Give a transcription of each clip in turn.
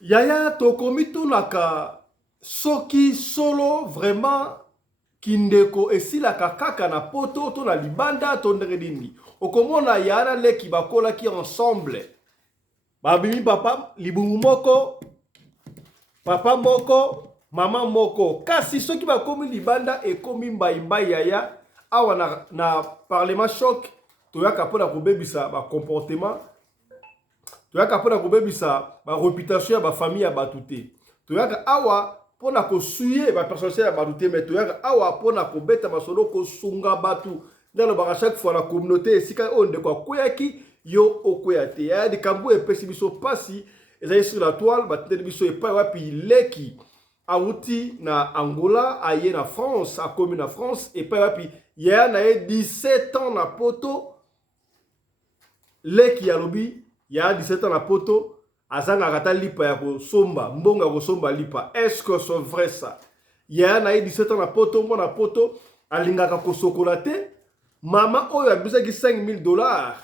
Yaya tokomitu naka soki solo vraiment kindeko esilaka kaka na poto to na libanda to ndenge nini. Okomona yana leki bakolaki ensemble. Babimi papa libumu moko, papa moko, mama moko. Kasi soki bakomi libanda ekomi mbai yaya awa na parlement choc toyaka pona kobebisa ba comportement. Toyaka pona kobebisa ba réputation ya ba famille ya batu te. Toyaka awa pona kosuye ba personnalité ya batu te, mais toyaka awa pona kobeta masolo kosunga batu. Dans le bar chaque fois la communauté esika on de quoi koyaki yo okoya te. Ya di kambu epesi biso pasi ezali sur la toile batende biso epai wapi leki auti na Angola aye na France a commis na France epai wapi ya na 17 ans na poto leki ya lobi ya 17 ans na poto azanga kata lipa ya kosomba mbonga kosomba lipa. Est-ce que c'est vrai ça? Ya na 17 ans na poto mwana poto alingaka kosokola te. Mama oyo abisaki $5,000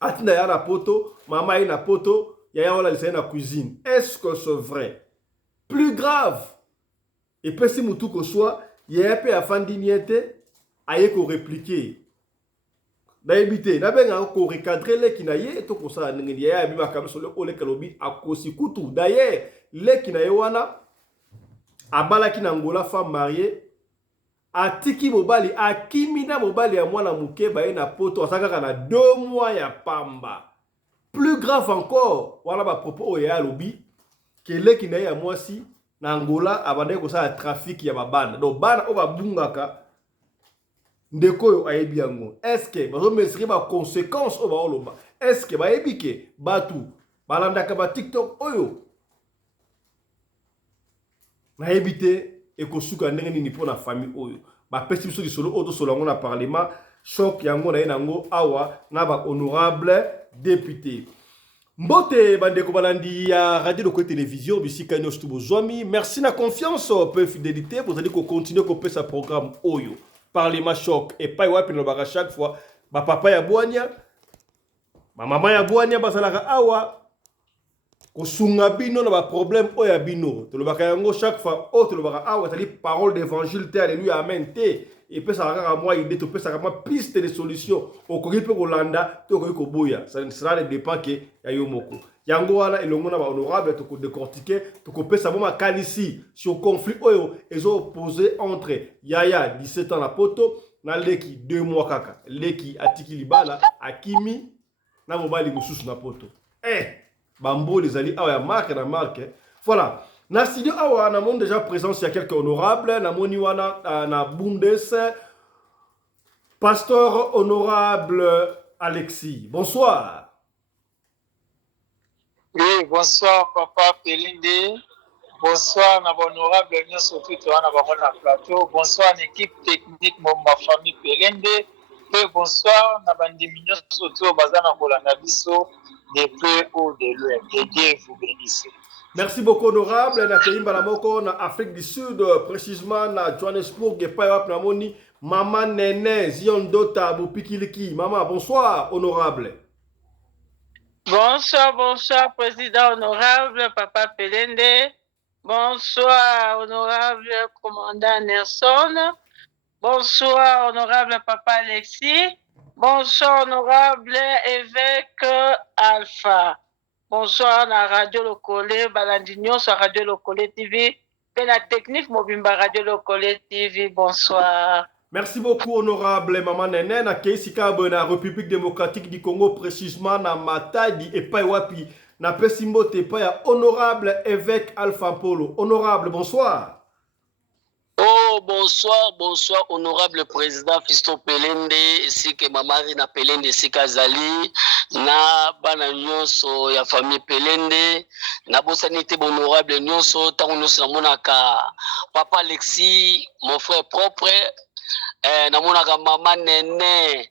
atina ya na poto mama aye na poto yaya wala lisai na cuisine. Est-ce que c'est vrai? Plus grave epesi mutu koswa yaya pe afandi niete aye ko répliquer nayebi te nabenga ko recadrer leki na ye to kosala ndenge yaya abimaka biso le oleka lobi akosi kutu. D'ailleurs leki na ye wana abalaki na Angola femme mariée atiki mobali akimi na mobali ya mwana muke baye na poto asakaka na 2 mois ya pamba. Plus grave encore wana ba propos oyo ya lobi keleki na ye ya mwasi na Angola abandaki kosala trafic ya babana. Donc bana oyo babungaka ndeko oyo ayebi yango. Est-ce que bazomesiri ba conséquences oyo baoloba? Est-ce que bayebi ke batu balandaka ba TikTok oyo nayebi te ekosuka ndenge nini pona famille oyo bapesi biso lisolo oyo tosolo yango na parlement choc yango na ye nango awa na ba honorable député. Mbote bandeko balandi ya radio de télévision bisika nyonso tubozwami. Merci na confiance pe fidélité vous allez continuer ko sa programme oyo parlement choc et pas wapi no baka chaque fois ba papa ya bwanya ba mama ya bwanya basalaka awa kosunga bino na ba problème oya bino tolobaka yango chaque fois o tolobaka awa tali parole d'évangile te alléluia amen te et puis ça kaka moi idée to pesa kama piste de solution okoki pe kolanda to okoki koboya ça sera le dépend que ya yo moko yango wana elongo na ba honorable to ko décortiquer to ko pesa boma kalisi sur conflit oyo ezo opposé entre yaya 17 ans na poto na leki 2 mois kaka leki atiki libala akimi na mobali mususu na poto Bambo les alliés awa marque na marque. Voilà. Na studio awa na monde déjà présence il y a quelques honorables na moni wana na Bundes pasteur honorable Alexis. Bonsoir. Oui, bonsoir papa Pelinde. Bonsoir na honorable nyonso tout wana ba plateau. Bonsoir l'équipe technique ma famille Pelinde. Et bonsoir na bandimi nyonso tout bazana kolanda biso de près ou de loin. Que Dieu vous bénisse. Merci beaucoup honorable na Keimba la moko na Afrique du Sud précisément na Johannesburg et pas na moni maman Nene Ziondota Bopikiliki. Maman bonsoir honorable. Bonsoir, bonsoir, président honorable, papa Pelende. Bonsoir, honorable commandant Nelson. Bonsoir, honorable papa Alexis. Bonsoir, honorable évêque Alpha. Bonsoir, na Radio Lokole, Balandignon, sur Radio Lokole TV. Et la technique Mobimba Radio Lokole TV. Bonsoir. Merci beaucoup, honorable Maman Nene. Na Keisika na République démocratique du Congo, précisément na Matadi et Paiwapi. Na Pesimbo Tepaya, honorable évêque Alpha Polo. Honorable, bonsoir. Oh, bonsoir, bonsoir, honorable président Fisto Pelende, ainsi que Mamari na Pelende, Sika Zali, na bana nyonso ya famille Pelende, na bosanité honorable nyonso, tango nyonso na monaka papa Alexis, mon frère propre, na monaka mama Nene,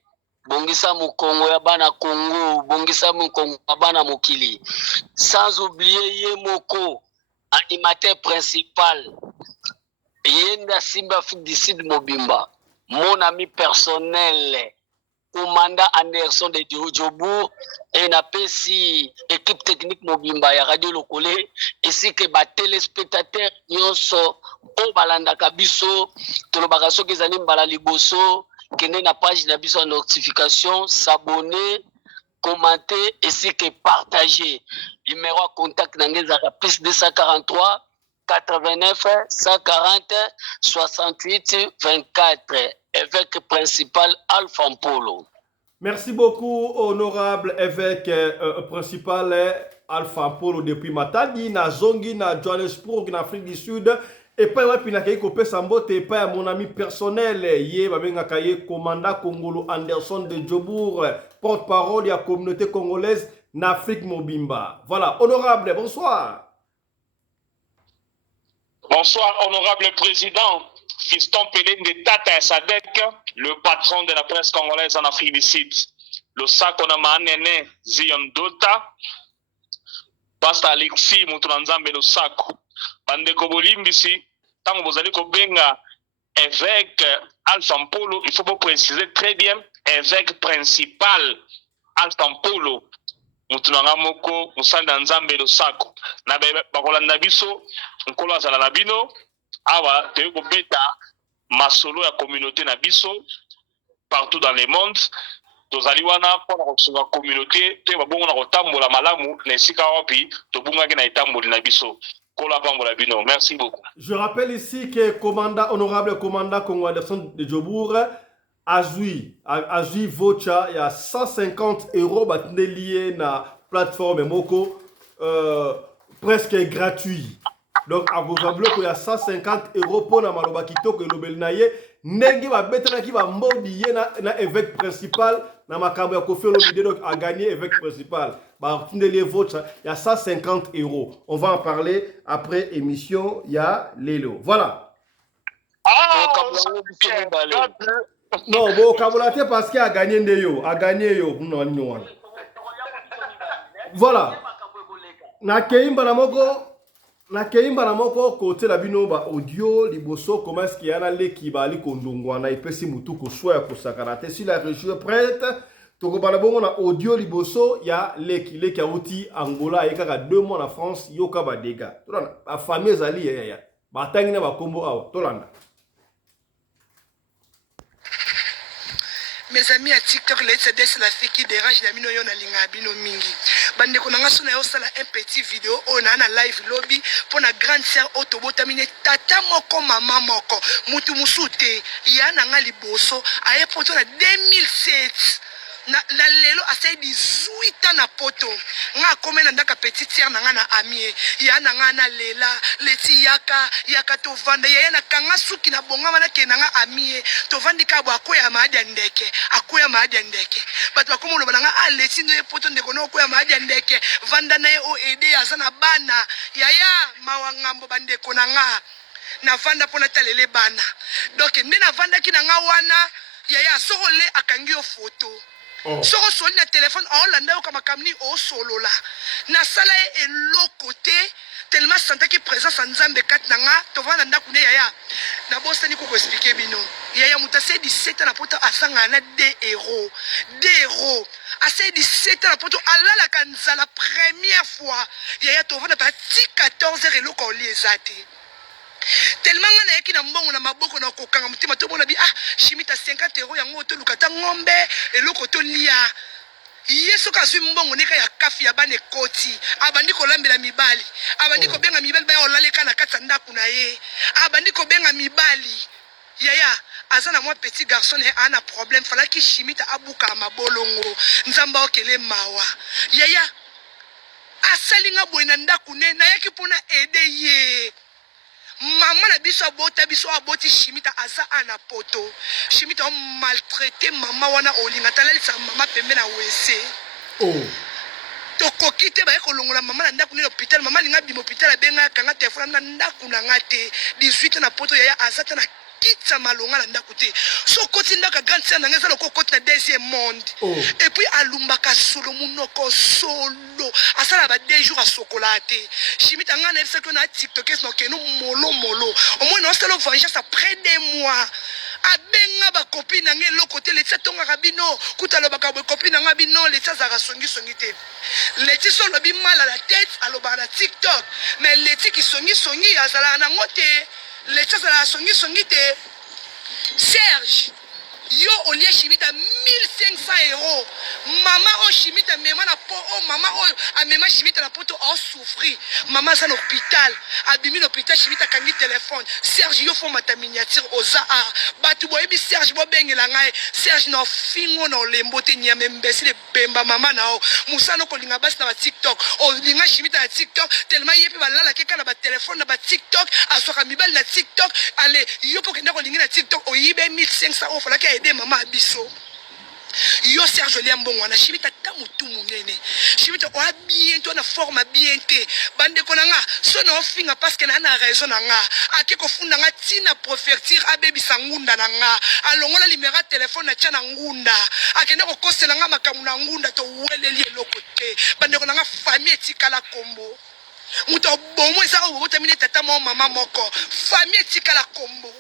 bongisa mukongo ya bana Congo, bongisa mukongo ya bana mokili, sans oublier ye moko, animateur principal, Yenda Simba Afrique du Sud Mobimba, mon ami personnel, commandant Anderson de Djobour et na pesi équipe technique mobimba ya radio lokole ainsi que ba téléspectateurs nyonso o balanda kabiso tolobaka soki ezali mbala liboso kende na page na biso notification s'abonner commenter ainsi que partager numéro à contact nangeza plus 243 89 140 68 24 évêque principal Alpha Mpolo. Merci beaucoup, honorable évêque principal Alpha Mpolo depuis Matadi, na Zongi, na Johannesburg, na Afrique du Sud. Et puis, ouais, na kaye kopé sambote, et puis mon ami personnel, yé, babenga kaye, commandant Congolo Anderson de Djobour, porte-parole de la communauté congolaise, na Afrique Mobimba. Voilà, honorable, bonsoir. Bonsoir, honorable président. Fiston Pelende Tata Sadek, le patron de la presse congolaise en Afrique du Sud. Le Sakonama Nene Zion Dota, Pastor Alexis Moutounanzambe le Sako. Bandeko Bolimbisi, tant que vous allez Kobenga, évêque Alpha Mpolo, il faut vous préciser très bien, évêque principal Alpha Mpolo. Moutounanga Moko, Moussanda Nzambe le Sako. Na Bakolanda Biso, Nkolo Azala Labino. Awa te beta masolo ya communauté na biso partout dans le monde tozali wana pour la communauté te babongo na kotambola malamu na esika wapi tobungaki na etamboli na biso kola pambola bino. Merci beaucoup. Je rappelle ici que honorable commandant Congo Anderson de Djobour azui vocha ya 150 € batinde lié na plateforme moko presque gratuit. Donc, à vos enveloppes, il y a 150 € pour la maloba kitoko et l'obelnaye. Nengi va betana qui va mordiller na évêque principal. Na makambo ya kofi l'obide donc à gagner évêque principal. Bah, il y a 150 €. On va en parler après émission. Il y a Lélo. Voilà. Non, bon, Kabolate parce qu'il a gagné Ndeyo. A gagné yo. Voilà. Na keimba na moko. Na keimba na moko côté la bino ba audio liboso comment est-ce qu'il y a na leki ba ali kondongwa na ipesi mutu ko soya ko sakarate si la région est prête to ko bala bongo na audio liboso ya leki auti Angola et kaka 2 mois en France yoka ba dega tolanda ba famille zali ya ba tangi na ba kombo awa tolanda. Mes amis à TikTok, c'est la fille qui dérange la mino yona linga bino mingi. Bande konanga sona yo sala un petit vidéo on a na live lobby pour na grande sœur otobota mine tata moko mama moko mutu musute ya na nga liboso aye poto na 2007. Na lelo asai 18 ans na poto nga komena ndaka petite sœur na nga na amie ya na nga na lela leti yaka to vanda ya na kanga suki na bonga mana ke na nga amie to vandi ka bo akoya maadi ndeke bato bakomo lo bana leti ndo poto ndeko no akoya maadi ndeke vanda na ye o ede azana bana ya mawangambo bandeko na nga na vanda pona talele bana donc nde na vanda ki na nga wana ya soko le akangi yo photo. Soko soli na téléphone olanda yo kama kamni o solo la na sala e lokote tellement santa ki présence nzambe kat nanga to vana ndaku ne yaya na bosa ni ko expliquer bino yaya mutase 17 na poto asanga na 2 euros ase 17 na poto alala kanza la première fois yaya to vana pa 14 heures loko liezate tellement ngana yaki na mbongo na maboko na kokanga mutima to bona bi chimita 50 € yango to lukata ngombe eloko to lia yesu kasui mbongo neka ya kafi ya bane koti abandi ko lambela mibali abandi ko benga mibali ba olaleka na kata ndaku na ye abandi ko benga mibali yaya azana moi petit garçon et ana problème fala ki chimita abuka mabolongo nzamba okele mawa yaya asalinga boina ndaku ne na yaki pona aider ye. Maman na biso aboti chimita aza ana poto chimita o maltraité maman wana olinga talalisa maman pembe na wese to kokite ba ko longola maman na ndaku ni hôpital maman linga bimo hôpital benga kanga téléphone na ndaku na ngate 18 na poto ya azata na kitsa malonga na ndaku te so koti ndaka grande sœur na ngeza loko koti na deuxième monde et puis alumbaka solo munoko solo asala ba 2 jours à chocolat chimita ngana efse ko na TikTok es no keno molo au moins on se le vengeance après 2 mois abenga nga ba copine na nge loko te Letia tonga kabino kuta lo baka copine na nga bino Letia zaka songi te Letia so lobi mal à la tête aloba na TikTok mais Letia ki songi azala na ngote Letia zala songi te Serge yo olie chimita 1500 €. Maman o chimita mema na po o mama o amema chimita na poto o souffrir. Maman za l'hôpital, abimi l'hôpital chimita kangi téléphone. Serge yo fo mata miniature oza a. Batu boyebi Serge bo bengela ngai. Serge no fingo no lembo te nyame mbesi le bemba mama na o. Musano ko linga basi na TikTok. O linga chimita na TikTok tellement yepi balala keka na ba téléphone na ba TikTok asoka mibali na TikTok. Ale yo po kenda ko linga na TikTok o yibe 1500 € fala ka aider mama biso. Yo Serge Liambongo na chimita tamutu munene chimita o bien to na forme bien te bande konanga so na ofinga parce que na raison na nga akeko funda nga tina préfecture abebi sangunda na nga alongola limera téléphone na tia na ngunda akenda ko kosela nga makamu na ngunda to weleli eloko te bande konanga famille etikala kombo muto bomo eza o botamine tata mo mama moko famille etikala kombo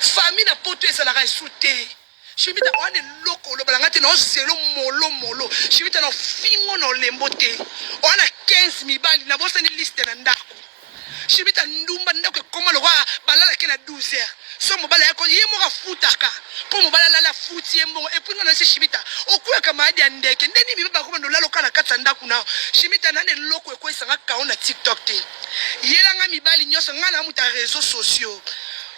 famille na poto ezala ka esute chimita wane loko lo balangati no zelo molo chimita no fingo no lembote wana 15 mibali na bosa ni liste na ndako chimita ndumba ndako koma lo balala ke na 12 heures so mobala yako yemo ka futaka po mobala la futi yembo et puis na se chimita okuya kama adi andeke ndeni biba ko ndo lalo kana katsa ndako na chimita nane loko ko isanga kaona TikTok te yelanga mibali nyoso ngana muta réseaux sociaux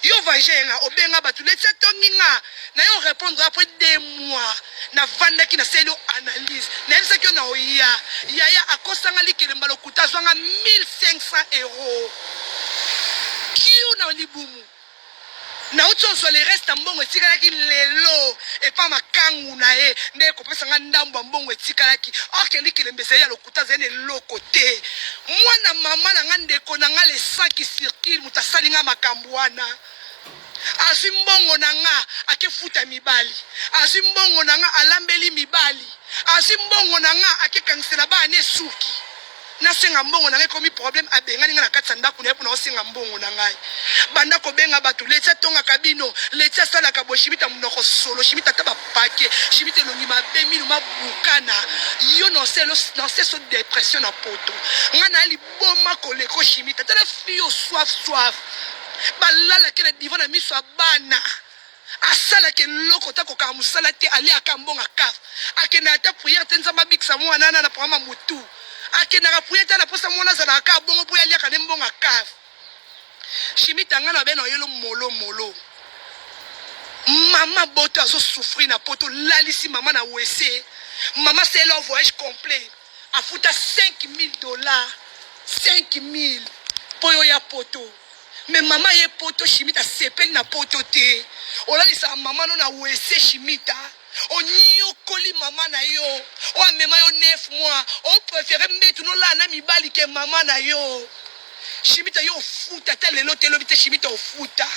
yo vajenga obenga batu Letia tonginga na yo répondre après 2 mois na vanda ki na selo analyse na yebisa ki na oya yaya akosanga likelemba lokuta zwanga 1500 €. Kiyo na libumu na utso le reste mbongo etikalaki lelo epa makangu na ye nde kopesanga ndambo mbongo etikalaki okeli kelembese ya lokuta zene loko te mwana mama na nga ndeko na nga le sang qui circule mutasalinga makambo wana azwi mbongo na nga akefuta mibali azwi mbongo na nga alambeli mibali azwi mbongo na nga akekangisela bana esuki nasenga mbongo na ngai komi problème abenga ninga na katsa ndako na yepo na osenga mbongo na ngai banda ko benga batu Letia tonga kabino Letia sala ka bo chimita munoko solo chimita taba pake chimita longi mabe minu mabukana yo no se dépression na poto ngana li boma koleko chimita tala fio soif balala ke na divan na miso abana asala ke loko tako ka musala te ali akambonga kaf akena ata prière tenza mabikisa mwana na programa mutu akena ka prière na posa mwana za ka bongo po ali akane mbonga kaf chimita ngana beno yelo molo mama boto azo souffrir na poto lalisi mama na wese mama c'est le voyage complet afuta $5000 5000 poyo ya poto mais maman ye poto chimita sepeli na poto te olalisa mama no na wese chimita onyokoli mama na yo o amema yo 9 mois on préfère mbetu no la na mibali ke mama na yo chimita yo futa tele lote lobite chimita ofuta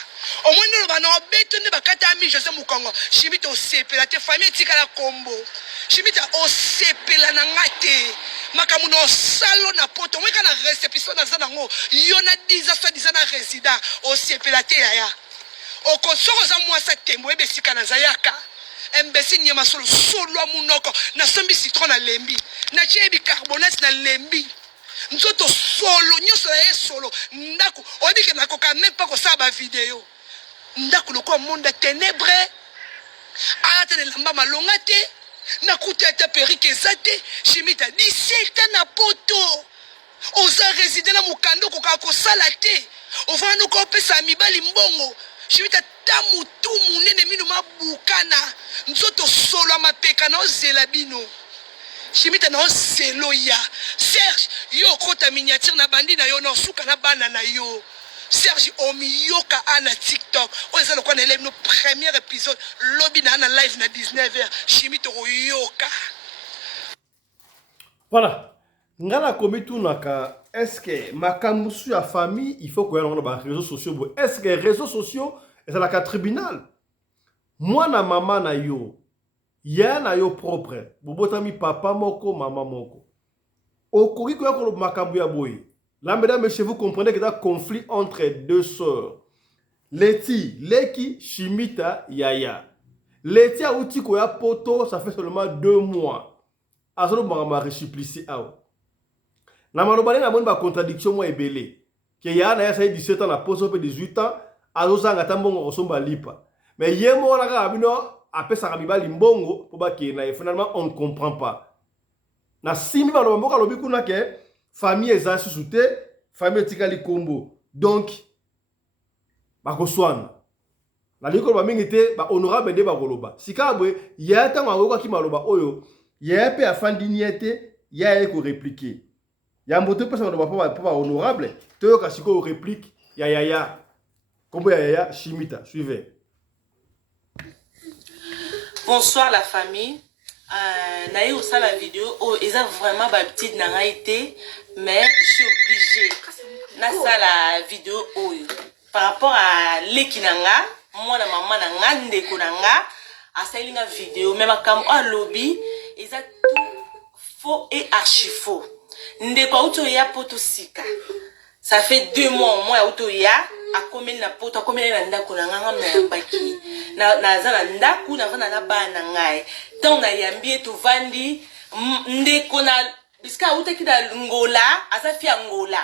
o mwendo lo bana obeto ne bakata ami José Mukongo chimita osepela te famille tikala kombo chimita osepela na ngate makamu no salo na poto mweka na réception na zana ngo yo na 10 ans soit na résident osepela te yaya okosoko za mwasa tembo ebesika na zayaka embesi nyema solo munoko na sombi citron na lembi na tie bicarbonate na lembi nzoto solo nyoso ya solo ndako odike na koka même pas ko saba vidéo ndako loko monde ténébré ata ne lamba malonga te na kuta ta perike zate chimita 17 na poto oza résident na mukando koka ko sala te ovano ko pesa mibali mbongo chimita tamu tu munene minu mabukana nzoto solo mapeka na ozela bino chimita na ozelo ya Serge yo kota miniature na bandi na yo na suka na bana na yo Serge omiyoka ana TikTok oza lokwa na elem no premier épisode lobby na ana live na 19h chimita oyoka voilà ngala komi tunaka est-ce que makambusu ya famille il faut que on ba réseaux sociaux est-ce que réseaux sociaux c'est la tribunal moi na mama na yo ya na yo propre bobotami papa moko mama moko okoki ko makambu ya boye là mesdames messieurs vous comprenez que y a conflit entre deux sœurs Leki Shimita Yaya. Leti a outi koya poto, ça fait seulement 2 mois. Azolo ma réciplici awa. Na malobale na moni ba contradiction mo ebele. Ke ya na ya sa 17 ans na poso pe 18 ans, azosa ngata mbongo kosomba lipa. Mais yemo na ka bino apesa ka mibali mbongo po ba ke na finalement on ne comprend pas. Na simi ba lo mboka lobi kuna ke famille eza susute, famille tikali kombo. Donc bakoswana. Na liko ba mingi te ba honorable de ba koloba. Sikabwe ya ta ngwa ki maloba oyo, ya pe afandi niete, ya ko répliquer. Ya mbote pesa maloba pa honorable, to ka siko réplique ya. Kombo ya Shimita, suivez. Bonsoir la famille. Naïe au la vidéo, oh, ils ont vraiment ma petite n'a été, mais je suis obligée. Na ça la vidéo oh, par rapport à l'ékinanga, moi la maman n'a ngande konanga, à ça il y a une vidéo, même à comme à lobby, ils ont tout faux et archi faux. Ndeko auto ya potosika. Ça fait 2 mois au moins auto ya. A combien na poto, a combien na ndaku na nganga na baki na zana ndaku na vana na bana ngai tant na yambie to vandi ndeko na biska utaki da ngola asafi ngola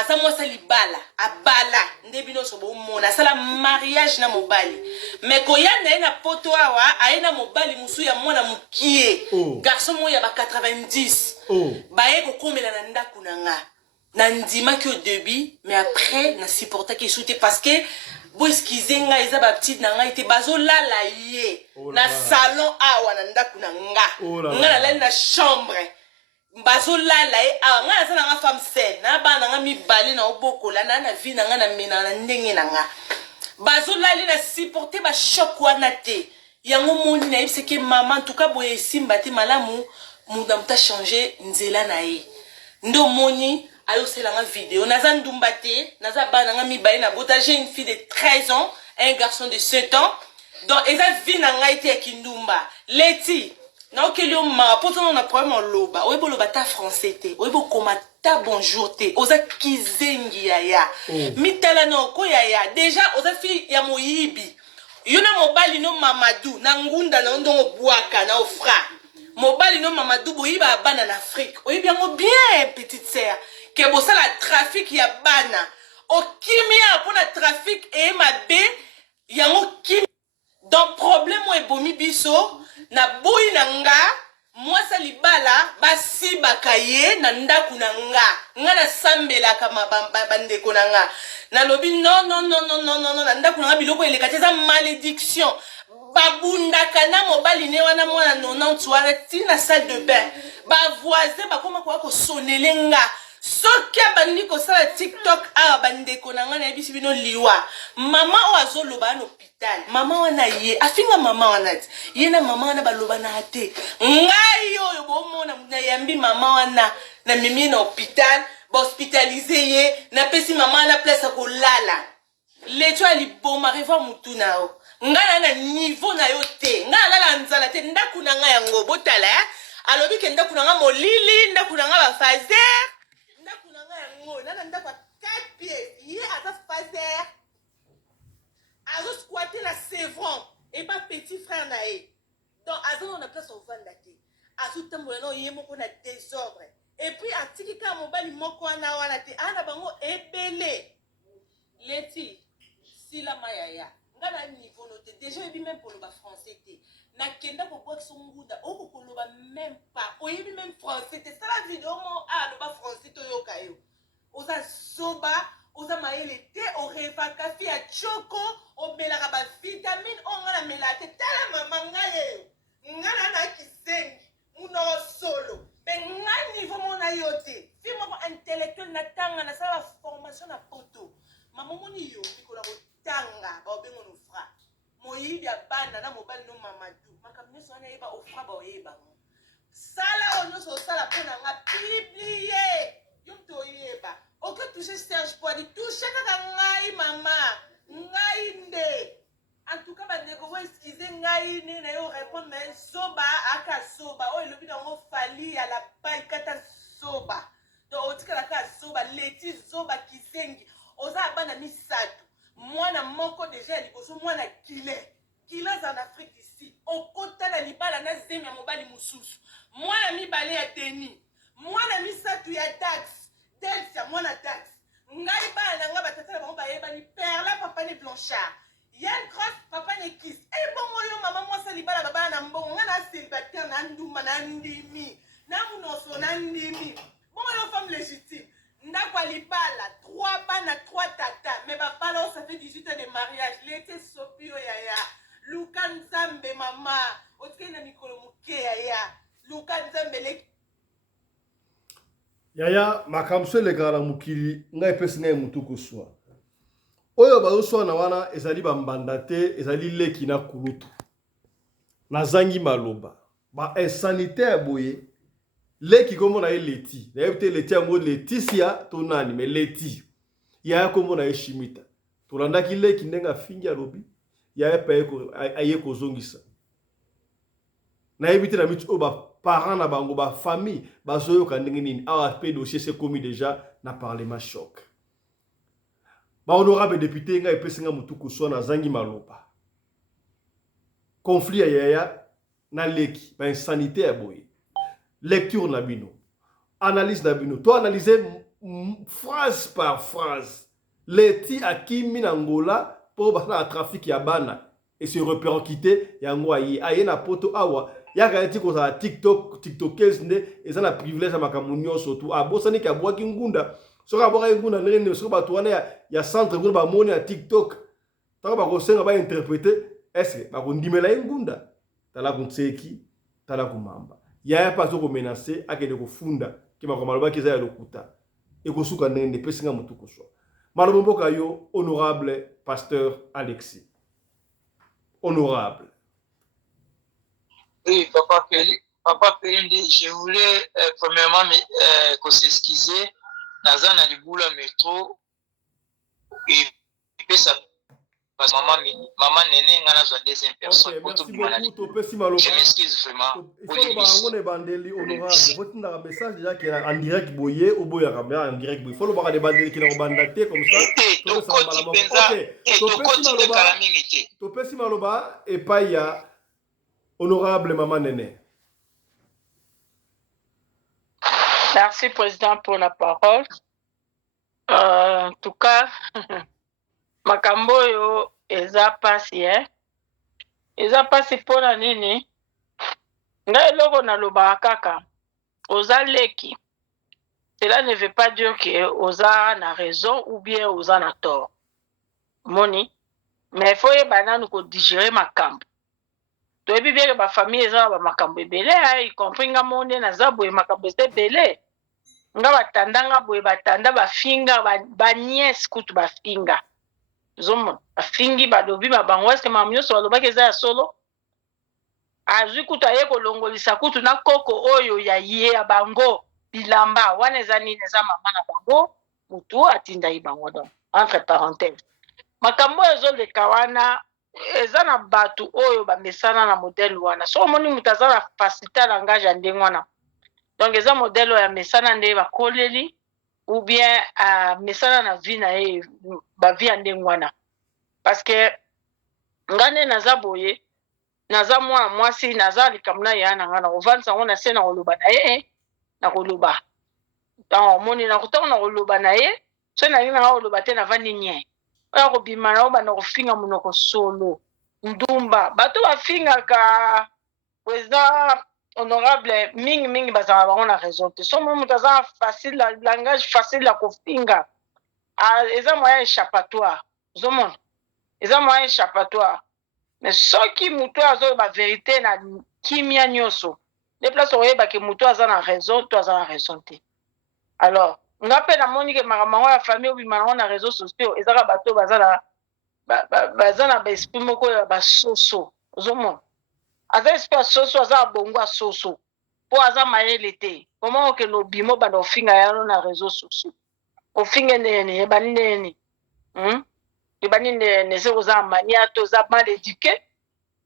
asa mo salibala abala ndebino so bo mona sala mariage na mobali mais ko yana na poto awa aina mobali musu ya mwana mukie garçon mo ya ba 90 bae ko komela na ndaku na nga Nandima que au début, mais après, na supporta qui shooté parce que, bo eskizenga isa ba petite nanga ite bazo la ye na salon awa na ndaku na nga nga la na chambre bazo la ye awa nga na nga femme saine na ba na nga mi bali na obokola na vie na nga na mena na ndenge na nga bazo la na supporter ba choc wana te yango moni na c'est que maman en tout cas boye simba te malamu muda mta changer nzela na ye ndo moni ayo c'est la vidéo naza ndumba te naza bana nga mibali na bota j'ai une fille de 13 ans un garçon de 7 ans donc eza vie na nga ite ya kindumba leti na okeli ma poto na problème en loba oyebo loba ta français te oyebo koma ta bonjour te oza kizengi ya mitala no ko ya déjà oza fille ya moyibi yona mobali no Mamadou na ngunda na ndongo bwaka na ofra mobali no Mamadou boyiba bana na Afrique oyibi yango bien petite sœur que bossa la trafic ya bana o kimia pour la trafic et ma be yango kim donc problème e bomi biso na boyi na nga moi ça libala basi bakaye na ndaku na nga na sambela kama bandeko na nga na lobi non na ndaku na nga biloko elekati za malédiction babundaka na mobali ne wana mwana 90 wana tina salle de bain ba voisin bakoma ko sonelenga soki abandi kosala TikTok awa bandeko na nga na yebisi bino liwa mama o azoloba na hôpital mama wana ye afinga mama wana te ye na mama wana baloba na te ngai oyo bomona na yambi mama wana na mimi na hôpital ba hospitaliser ye na pesi mama wana place kolala leto aliboma revoir mutu na o ngai na niveau na yo te ngai alala nzala te ndaku na nga yango botala alobi ke ndaku na nga molili ndaku na nga ba fazer nana ndako 4 pieds ye aza fazer azo squatter la Sévron et pas petit frère na ye donc azo na place ovanda te azo tambola no ye moko na désordre et puis atiki ka mobali moko wana te ana bango ebele leti sila mayaya ngana niveau no te déjà ebi même pour le français te na kenda ko kwa songuda oko koloba même pas oyebi même français te ça la vidéo mo le ba français to yoka yo oza soba oza maele te oreva kafi ya choko obelaka ba vitamine ongana melate tala mama ngaye ngana na kisengi muno solo pe ngani niveau mona yote fi moko intellectuel na tanga na sala formation na poto mama moni yo nikola ko tanga ba obengo no fra moyibi abana na mobali no Mamadou makamne so na yeba ofra ba oyeba sala ono so sala pona nga publier yum to yeba oke toucher Serge Poadi toucher kaka ngai mama ngai nde en tout cas bandeko vo excuse ngai ne na yo répondre mais soba aka soba o elobi nango fali ya la paille kata soba donc otikala ka soba leti soba kisengi oza bana misato mwana moko déjà liboso mwana kile en Afrique ici okotala libala na zemi ya mobali mususu mwana mibale ya Deni mwana misatu ya Dax Delcia mwana Dax ngai bana na nga batatala bango bayebani Perla papa ni Blanchard Yann Cross papa ni Kiss bongo yo mama mwasa libala babana na mbongo nga na célibataire na nduma na ndimi na munoso na ndimi bongo yo femme légitime ndakwa libala 3 bana 3 tata mais bapala ça fait 18 ans de mariage l'été sopio yaya Luka Nzambe mama otikena mikolo muke yaya Luka Nzambe le yaya makamso elekala na mokili ngai epesi ngai mutu koswa oyo bazoswa na wana ezali bambanda te ezali leki na kulutu nazangi maloba ba insanitaire boye leki kombo na ye leti nayebi te leti yango Leticia to nani me leti yaya kombo na ye Shimita tolandaki leki ndenge afingi alobi yaya pe aye kozongisa nayebi te na mitu oyo baparent na bango bafamille bazoyoka ndenge nini awa pe dossier se komi déjà na parlement choc bahonorable député ngai epesi nga mutu koswa nazangi maloba conflit ya yaya na leki bainsanité ya boye lecture na bino analyse na bino to analyser phrase par phrase leti akimi na ngola po basala trafic ya bana et se repercuter yango aye na poto awa yaka eti kozala tiktokers nde eza na privilège ya makambo nyonso tu abosani ke abwaki ngunda soki abwaki ngunda ndenge nini soki bato wana ya centre ngunda bamoni ya tiktok ntango bakosenga bainterprete eske bakondimela ye ngunda tala kunseki tala kumamba yaya mpe azokomenase akende kofunda ke makambo alobaki eza ya lokuta ekosuka ndenge nde epesinga motu koswa maloba mboka yo honorable pasteur Alexis honorable. Oui, Papa Pelende, je voulais premièrement s'excuser. Nazana Libula métro et ça parce que maman Néné ngana za deuxième personne pour tout je m'excuse vraiment. Il faut le bandeli honorable. Faut que un message déjà qui est en direct boyé ou boya caméra en direct boyé. Faut le voir des bandeli qui n'ont bandacté comme ça. To pesi maloba et pas ya honorable maman Néné. Merci, Président, pour la parole. En tout cas, makambo yo eza pasi eza pasi pona nini ngai loko na loba kaka oza leki cela ne veut pas dire que oza na raison ou bien oza na tort moni mais faut yeba nanu ko digérer makambo toyebi bien que ba famille eza ba makambo ebele y compris nga monde na za boye makambo ebele nga batandanga boye batanda bafinga ba nièce kutu bafinga zomo afingi balobi mabango eske mamnyoso balobaki eza ya solo azwi kutu aye kolongolisa kutu na koko oyo ya ye ya bango bilamba wana eza nini eza mama na bango mutu atinda ye bango donc entre parenthèses makambo ezoleka wana eza na bato oyo bamesana na modele wana so omoni mutu aza na facilité ya langage ya ndenge wana donc eza modele oyo ya mesana nde bakoleli ou bien mesana na vie na ye bavie ya ndenge wana parce que ngane naza boye naza mwana mwasi naza likambo na ye na nga na kovandisa yango na se na koloba na ye na koloba ntango omoni na kotango na koloba na ye so nalingi na nga koloba te navandi nye oya kobima na yo banda kofinga monoko solo ndumba bato bafingaka président honorable mingi bazala bango na raison te so mo mutu aza facile langage facile ya kofinga eza moyen échappatoire ozomona eza moyen échappatoire mais soki mutu azoyeba vérité na kimia nyonso de place oyebaki mutu aza na raison to aza na raison te alors nga mpe namoni ke makambo yango ya famille obima nango na réseaux sociaux ezaka bato baza na baesprit moko ya basoso ozomona aza esprit ya soso aza bongo ya soso mpo aza mayele te koma okende obima obanda ofinga yano na réseaux sociaux ofinge ndeni yebani ndeni yebani ndeni se oza mania to oza mal éduqué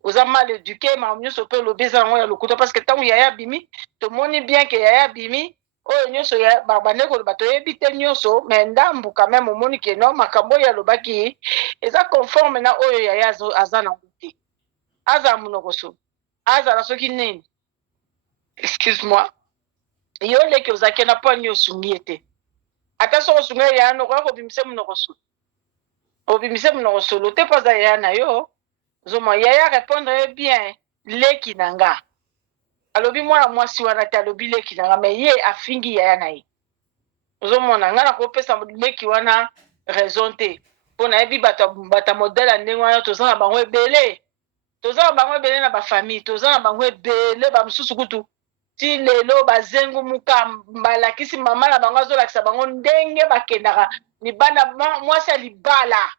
oza mal éduqué makambo nyonso mpe olobi eza yango ya lokuta parce que ntango yaya bimi tomoni bien ke yaya bimi oyo nyonso ya bandeko bato yebi te nyonso mais ndambu quand même omoni ke non makambo ya lobaki eza conforme na oyo yaya aza na nguti aza munoko so aza la soki nini excuse-moi yo leki ozaki na po nyonso ngiete ata soko sunga ya no ko bimise munoko so obimise munoko so lo te paza ya na yo zomo yaya répondre bien leki nanga alobi mwana mwasi wana te alobi leki nanga mais ye afingi yaya na ye ozomona nga na kopesa leki wana raison te mpo nayebi bata modele ndenge wana toza na bango ebele na bafamille toza na bango ebele bamosusu kutu ti lelo bazengu muka balakisi mama na bango azolakisa bango ndenge bakendaka libanda mwasi ya libala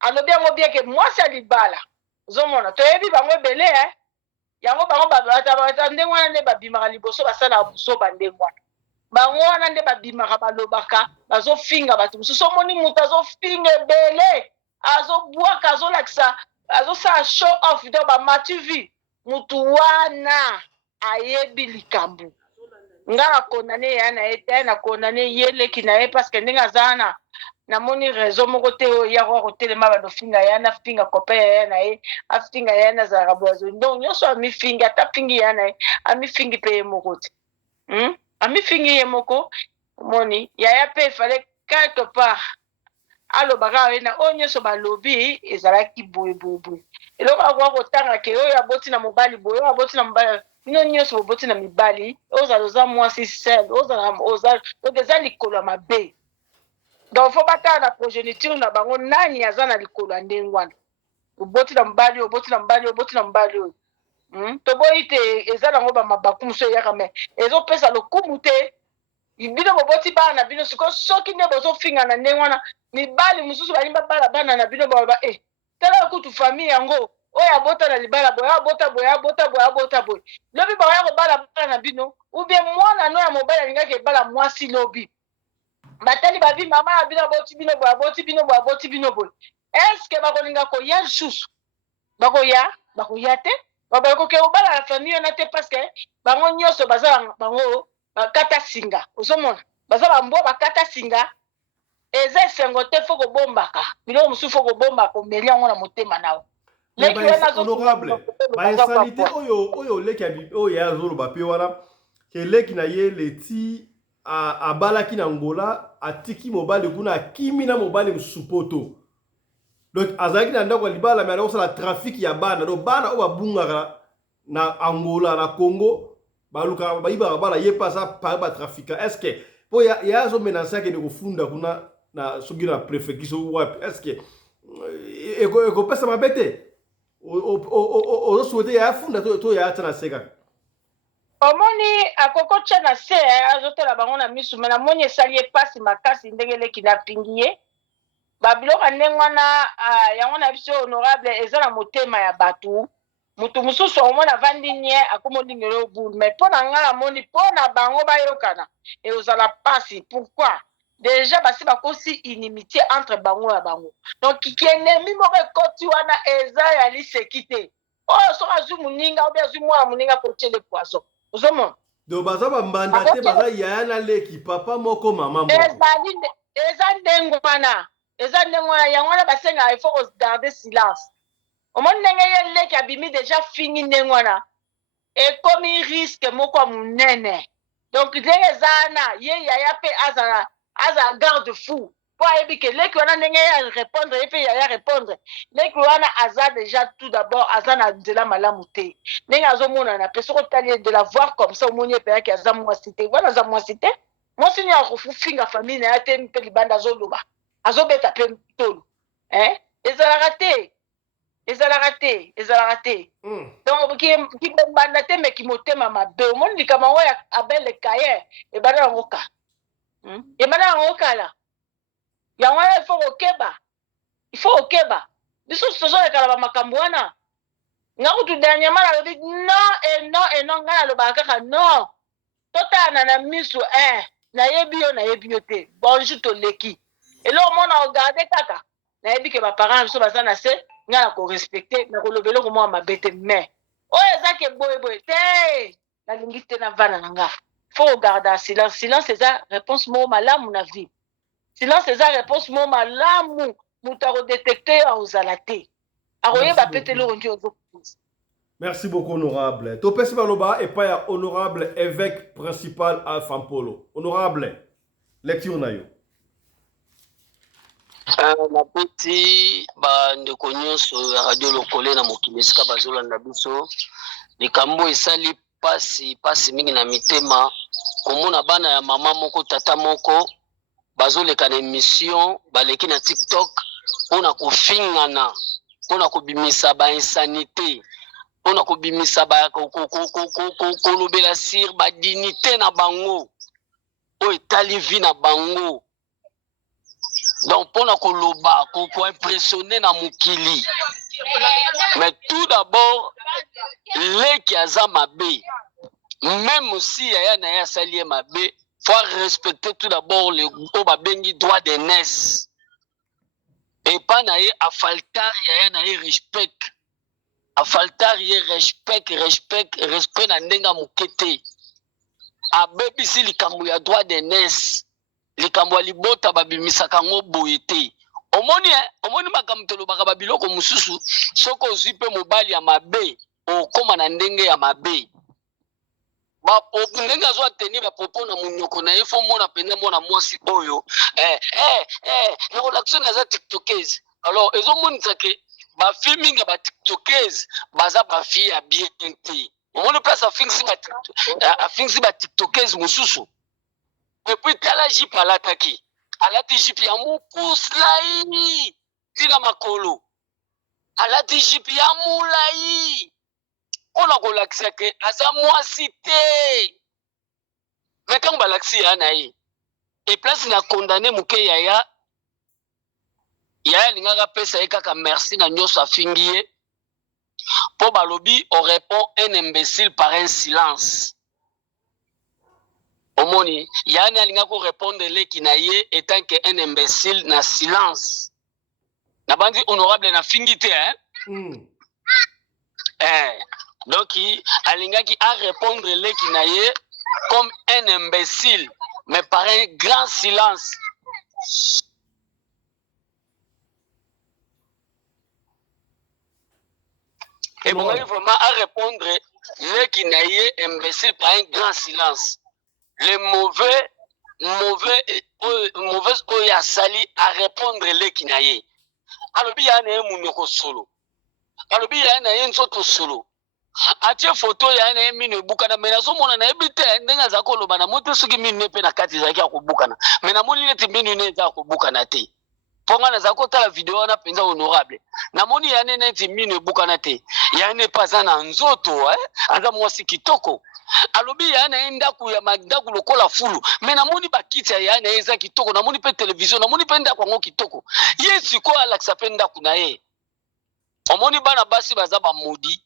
alobi yango bieke mwasi ya libala ozomona toyebi bango ebele yango bango bata ndenge wana nde babimaka liboso basala buzoba ndenge wana bango wana nde babimaka balobaka bazofinga bato mosusu omoni moto azofinga ebele azobwaka azolakisa azosala show off do bamatuvi motu wana ayebi likambo nga nakondane ya na ye te nakondane ye leki na ye parceke ndenge aza wana namoni raison moko te oyo yako kotelema badofinga ya na finga kope ya na ye afinga ya na zalaka boazo donc nyonso amifingi ata fingi ya na ye amifingi mpe ye moko te amifingi ye moko moni yaya mpe efale quelque part alobaka ye na oyo nyonso balobi ezalaki boye eloko akoka kotanga ke oyo aboti na mobali boye oyo aboti na mobali bino nyonso boboti na mibali ozala oza mwasi sel donc eza likolo ya mabe donc fo batala na progéniture na bango nani aza na likolo ya ndenge wana oboti na mobali oboti na mobali oboti na mobali oyo toboyi te eza nango bamabaku mosu eyaka me ezopesa lokumu te bino boboti bana na bino sikoyo soki nde bozofinga na ndenge wana mibali mosusu balimba bala bana na bino baloba tala kutu famille yango oyo abota na libala boye abota boye lobi baoya kobala bana na bino ubie mwana no ya mobali alingaki ebala mwasi lobi batali babi mama na bino aboti bino boye eske bakolinga koya lisusu bakoya te bakoke obala na famille wana te parceke bango nyonso baza bango bakata singa ozomona baza bambwa bakata singa eza esengo te fo kobombaka biloko mosusu fo kobombaka komeli yango na motema nawo honorable bainsanité oyo leki oyo ya azoloba mpe wana ke leki na ye leti abalaki na ngola atiki mobali kuna akimi na mobali mosusu poto donc azalaki na ndako ya libala me azakosala trafic ya bana donc bana oyo babungaka na angola na congo balukaka bayibaka bana ye mpe aza pare batrafika estce mpo ya azomenanse akende kofunda kuna na soki na préfecture wapi estce ekopesa mabe te ozosouete ya funda to ya ata na se kaka omoni akoko tya na se azotala bango na misu me namoni esali ye pasi makasi ndenge eleki na pingi ye babiloko ndenge wana yango na biso honorable eza na motema ya bato mutu mosusu omona avandi nye akomolingela obulu me mpo na ngai namoni mpo na bango bayokana eozala pasi pourquoi déjà basi bakosi inimitié entre bango ya bango donc kienemi moko ekoti wana eza ya liseki te oyo soki azwi moninga obi azwi mwana moninga kotie le poison ozomona donc baza bambanda te baza yaya na leki papa moko mama moko eza ndenge wana yango wana basengaka il faut regarder silence omoni ndenge ye leki abimi déjà fingi ndenge wana ekomi risque moko ya monene donc ndenge eza wana ye yaya mpe aza garde fou po ayebi ke leki wana ndenge ya répondre ye mpe yaya répondre leki wana aza déjà tout d'abord aza na nzela malamu te ndenge azomonana mpe soki otali de la voir comme ça omoni ye mpenaki aza mwasi te wana aza mwasi te mwasi nini akofinga famille na ye te mpe libanda azoloba azobeta mpe tolo ezalaka te donc kibembanda te me kimotema mabe omoni likambo yango ya abele kaye ebanda yango ka kala yango wana il faut okeba biso tozolekala bamakambo wana nga kutu dernièrement nalobi non nga nalobaka kaka non totana na miso nayebi yo te bonjour toleki eloko mona ogarde kaka nayebi ke baparent na biso baza na se nga na korespecte na koloba eloko mwa mabe te mais oyo ezaki boyeboye te nalingi te na vana na nga faut regarder silence. Silence, c'est ça, réponse mo malamu na vie. Silence, c'est ça, réponse mo malamu. Moutaro détecté à Ozalate. Aroyeba petelo ondio ozo. Merci beaucoup, honorable. Topesi Baloba et pas honorable évêque principal à Fampolo. Honorable, lecture nayo. Na peti bandeko nyonso ya radio lokole na mokili esika bazolanda biso likambo esali pasi mingi na mitema komona bana ya mama moko tata moko bazoleka na émission baleki na TikTok mpona kofingana mpona kobimisa bainsanité mpona kobimisa kolobela sir badignité na bango oyo etali vi na bango. Donc, pour nous impressionner dans Moukili. Mais tout d'abord, les qui a mabé, même si il y a un salier mabé, faut respecter tout d'abord les droits des NES. Et pas naïe à faltar, il y a un respect. À faltar, il y a respect na nenga moukete. A bébi si li kamouya droit des NES. Likambo ya libota babimisaka ngo boye te. Omoni makambo tolobaka babiloko mosusu soko ozwi mpe mobali ya mabe okoma na ndenge ya mabe. Ndenge azwateni bapropo na monyoko na ye fo mona mpenza mwana mwasi oyo nakolakisa naza tiktokese. Alors ezomonisa ke bafi mingi ya batiktokese baza bafi ya bien te. Omoni place afingisi batiktokese mosusu. Et puis, tala jipe alataki. Alati jipe ya mopuslai. Tina makolo. Alati jipe ya moulai. On a kolakisa ke aza mwasi te. Mais quand balaksi ya na ye. Et place na condamné muke yaya. Yaya lingaka pesa ye kaka merci na nyoso afingi ye. Po balobi on répond un imbécile par un silence. Omoni, yani alinga ko répondre le kinaye étant que un imbécile na silence. Na bandi honorable na fingité hein. Donc alinga ki a répondre le kinaye comme un imbécile mais par un grand silence. Et bon, il vraiment à répondre le kinaye imbécile par un grand silence. Les mauvais oya sali à répondre les kinaye. Alobi ya na munoko solo. Alobi ya na nsoto solo. Atie photo ya na mine bukana menazo mona na ebite ndenga za koloba na moto soki mine pe na kati za kia ko bukana. Mena moni neti mine ne za ko bukana te. Ponga na za ko tala video na penza honorable. Na moni ya neti mine bukana te. Ya ne pas na nzoto aza mwasi kitoko. Alobi ya na ndaku ya magdaku lokola fulu me namoni bakiti ya na eza kitoko namoni pe television namoni pe ndaku ngo kitoko yesi ko alakisa pe ndaku na ye omoni bana basi baza ba modi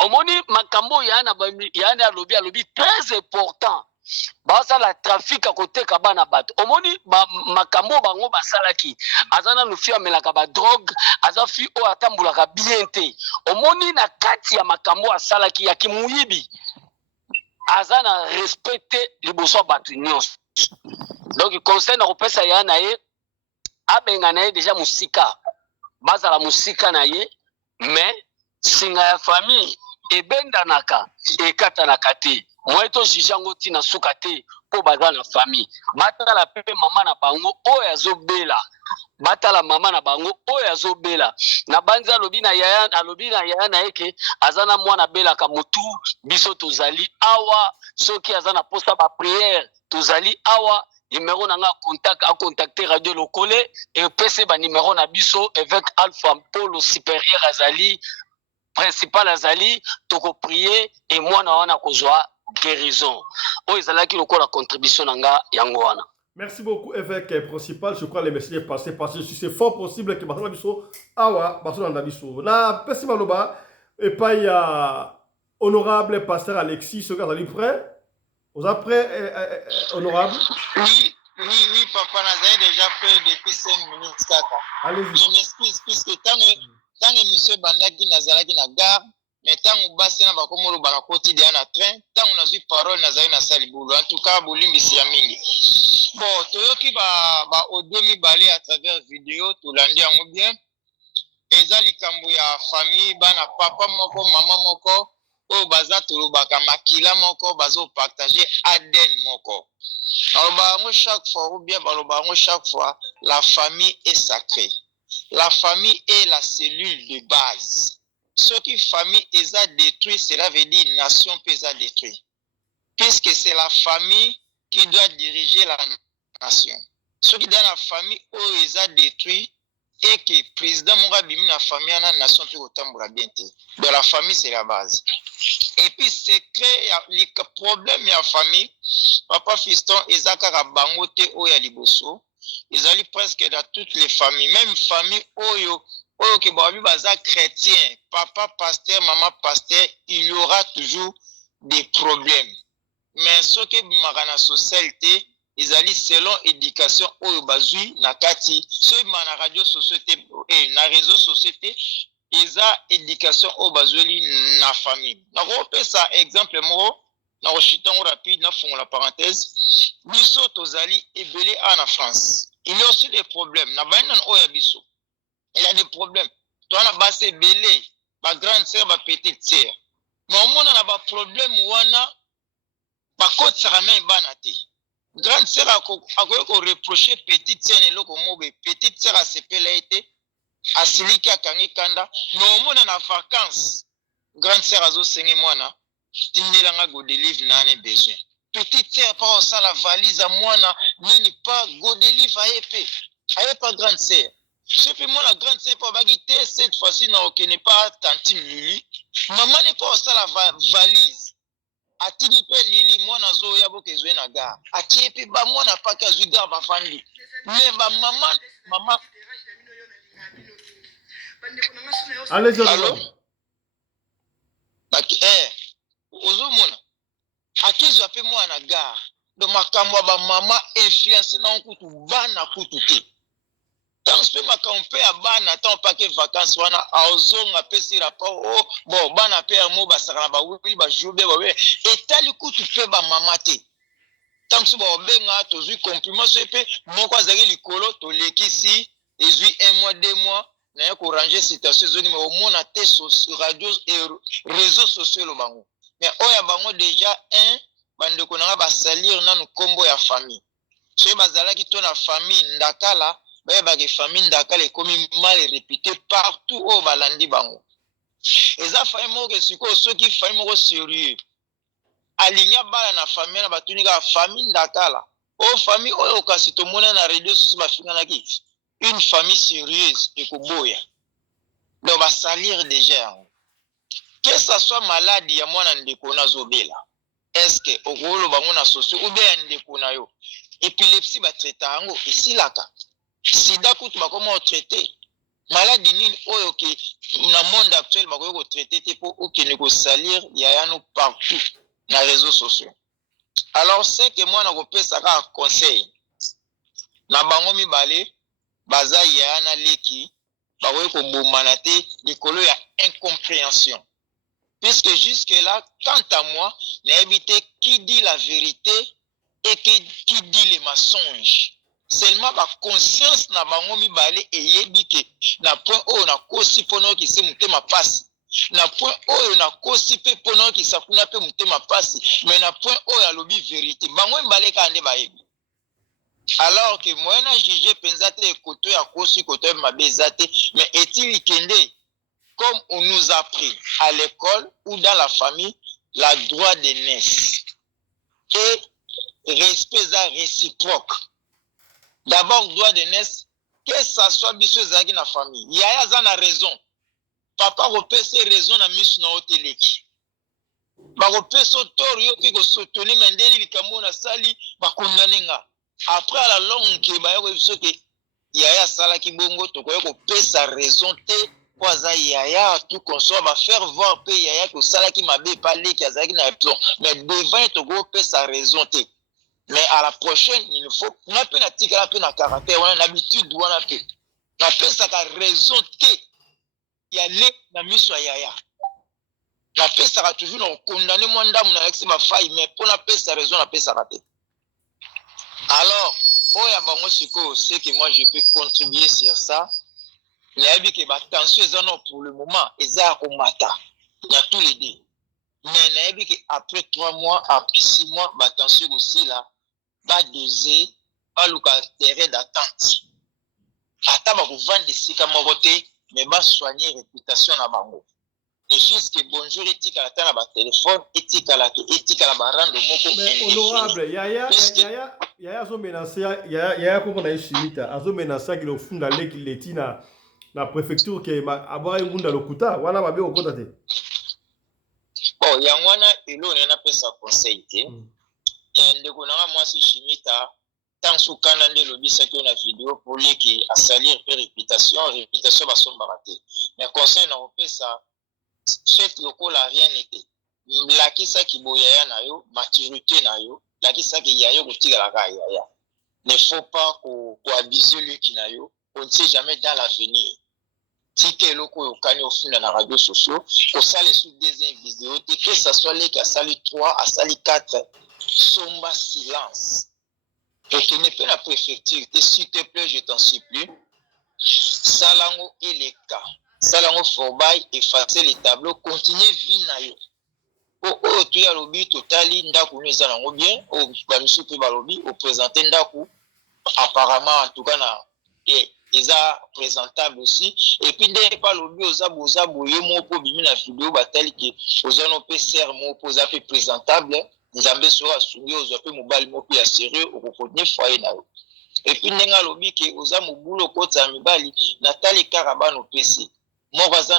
omoni makambo ya na alobi très important basa la trafic à côté ka bana bato omoni makambo bango basalaki azana nufia melaka ba drogue azafi o atambulaka bien te omoni na kati ya makambo asalaki ya kimuyibi azana respecter liboso batu nyonso. Donc conseil na kopesa ya na ye abenga na ye déjà musika bazala musika na ye mais singa ya famille ebendanaka ekatanaka te moyeto jijango tina suka te po baza na famille batala pepe mama na bango oyo azobela batala mama na bango oyo azobela na banza alobi na yaya na eke azana mwana belaka mutu biso tozali awa soki azana posa ba prière tozali awa numéro na nga a contacter radio lokole et pese ba numéro na biso avec Alpha Polo supérieur azali principal azali toko prier et mwana wana kozwa guérison o ezalaki lokola contribution na nga yango wana. Merci beaucoup, évêque principal. Je crois que le message est passé parce que c'est fort possible que Basona Bisso, Awa, Basona Bisso. Na Pessi Maloba, et pas il y a honorable pasteur Alexis, ce gars, vous êtes prêt? Vous êtes prêt, honorable? Oui, papa, nous avons déjà fait depuis 5 minutes, kaka. Allez-y. Je m'excuse, puisque tant que monsieur Bandaki Nazaraki na gare, mais ntango basi na bakomolo bana quotidien na train ntango nazwi parole nazali na sali bulu en tout cas bolimbisi ya mingi bon toyoki ba audio mibale à travers vidéo tolandi yango bien eza likambo ya famille bana papa moko mama moko oyo baza tolobaka makila moko bazopartage ADN moko baloba yango chaque fois ou bien baloba yango chaque fois la famille est sacrée. La famille est la cellule de base. Ce qui famille est détruit, cela veut dire nation peut être détruite. Puisque c'est la famille qui doit diriger la nation. Ce qui dans la famille est détruit et que le président Moura Bimi la famille la nation peut autant bien. Donc la famille c'est la base. Et puis c'est créé les problèmes de la famille. Papa Fiston ezaka bangote oya liboso. Ils allaient presque dans toutes les familles, même famille oyo que babi baza chrétien, papa pasteur, maman pasteur, il y aura toujours des problèmes. Mais ce que magana société, ils allaient selon éducation oyo bazui na kati, ce na radio société et na réseau société, ils a éducation oyo bazui na famille. Na repé ça exemple mo na rechiton rapide na fond la parenthèse, biso tozali ebelé en France. Il y a aussi des problèmes. Il y a des problèmes. Toi, on a bassé belé, ma grande sœur, ma petite sœur. Mais au moins, on a des problèmes où on a ma côte saramé banate. Grande sœur a reproché petite sœur petite sœur a été a siliki a kangi kanda. Mais au moins, on a vacances. Grande sœur a zo sengi mwana. Tindilanga go délivre n'en besoin. Petite sœur pas ça la valise à moi n'est pas go délivre à épée. Elle pas grande sœur. C'est puis moi la grande sœur pas bagité cette fois-ci non qui n'est pas tantine Lili. Maman n'est pas ça la valise. Atini pe Lili moi na zo ya boke zo na gare. Ati puis ba moi na pas ka zo gare ba fandi. Mais ba maman allez allô. Ozomona akizo ape mwana gare do makambo ba mama influence na kutu bana kutu te tant pe makambo ya bana tant pas que vacances wana azonga pesi rapport oh bon bana pe mo basaka ba wili ba jobe ba we etali kutu pe ba mama te tant so ba benga tozui compliment so pe moko azali likolo to lekisi ezui 1 mois 2 mois na ko ranger situation zoni mais au moins te sur radio et réseaux sociaux lo bango. Mais oya bango déjà bande ko na ba salir na nu kombo ya famille. So bazala ki to na famille ndakala ba ke famille ndakala komi mal répété partout au balandi bango. Eza famille mo ke siko so ki famille mo sérieux. Alinya bala na famille na batuni ka famille ndakala. O famille oyo kasi to mona na radio so ba finga na ki. Une famille sérieuse et koboya. Donc va salir déjà. Que ça soit malade ya mwana ndeko na zobela. Est-ce que okolo bango na socio ou bien ndeko na yo. Épilepsie ba traiter yango esilaka. Sida kutu ba comment traiter. Maladie nini oyo ke na monde actuel ba ko traiter te po okene ko salir ya yano partout na réseaux sociaux. Alors c'est que moi na ko pesa ka conseil. Na bango mibale baza yana leki bawe ko bomana te likolo ya incompréhension. Puisque jusque là, quant à moi, n'habite qui dit la vérité et qui dit les mensonges. Seulement ma conscience na bango mibale et yebike na point o na kosi pono ki se mutema pasi. Na point o na kosi pe pono ki sakuna pe mutema pasi. Mais na point o ya lobi vérité. Bango mibale ka ande ba yebi. Alors que moi, je juge pensate côté à kosi côté mabezate, mais est-il kende comme on nous a appris à l'école ou dans la famille la droit de naissance et respect réciproque. D'abord droit de naissance, que ça soit biso zaki na famille. Yaya zana raison. Papa repese raison na misu na hoteleki. Ba repese torio ki ko sotoni mandeli likambo na sali ba kundanenga. Après à la longue qui ba yo biso ke yaya sala ki bongo to ko pesa raison te poza yaya tout conso ba faire voir pe yaya ko sala ki mabe pa le ki azaki na raison mais devant to ko pesa raison te. Mais à la prochaine il faut on a peu na tika la peu na caractère on a l'habitude on a peu na pesa ka raison te ya le na miso yaya. La paix sera toujours condamné mon dame avec ma faille, mais pour la paix, sa raison, la paix sera raté. Alors, c'est que moi je peux contribuer sur ça. Il y a dit que tension pour le moment, ils ont mata. Il y a tous les deux. Mais il y a dit qu'après 3 mois, après 6 mois, tension aussi là, va doser, va le terrain d'attente. Attends, vous vendez des sites à mon côté, mais va soigner la réputation à Bango. Les choses que bonjour éthique à la table à téléphone, éthique à la barande de mon mais honorable, Yaya zo menacer, Yaya comme on a chimita, azo menacer que le fond d'aller qu'il est na préfecture que avoir un gunda lokuta, wana babe au côté. Bon, yangwana elo nena pesa conseil te. Ndeko nanga moi si chimita tant soukana nde lobisa ki na vidéo pour lui qui a salir réputation ba somba raté. Mais conseil na pesa chef lokola rien n'était. Lakisa ki boyaya na yo, maturité na yo, lakisa ki yayo kotika la kaya ya. Ne faut pas qu'on abuse lui qui na yo, on ne sait jamais dans l'avenir. Si que loko yokani au fond na radio sociaux, au sale sous deuxième vidéo, que ça soit les qui a sali 3, a sali 4, somba silence. Et que n'est pas la préfecture, s'il te plaît, je t'en supplie. Salango et les cas. Salango Forbay, effacer les tableaux, continuer vinayo. Oh, tu as lobby totali, ndaku nous allons bien, au bamisu pe balobi, au présenter ndaku, apparemment, en tout cas, ils a présentable aussi. Et puis, dès pas lobby, aux aboza, boye, mon po, bimi na vidéo, batel, qui, aux anopé, serre, mon po, zappé présentable, nous avons sera soumis aux appels mobile, mon pays à sérieux, au contenu foyer na yo. Et puis, n'enga lobby, qui, aux amouboulo, côte à mibali, Nathalie Caraban au PC. Mon voisin,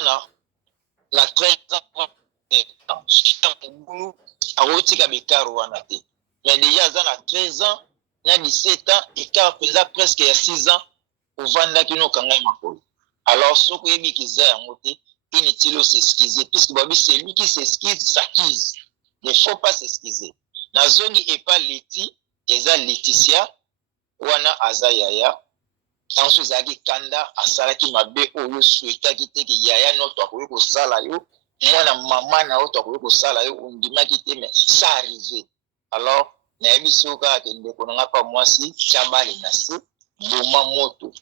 la 13 ans, mais déjà ça a 13 ans, il y a 17 ans, et car presque il y a 6 ans, au Vanda qui nous kangai makolo. Alors, ce que il qui a monté, inutile s'excuser, puisque c'est lui qui s'excuse, s'accuse. Il ne faut pas s'excuser. La zone est pas Leti, eza Laetitia, wana azayaya. Ensuite, zaki kanda asala ki mabe oyo souhaita ki te ki yaya notre akoyo ko sala yo. Moi, maman na autre ko sala yo undima kite mais ça arrivé. Alors, na biso ka ke ndeko nga pa mwasi chabale na se boma moto.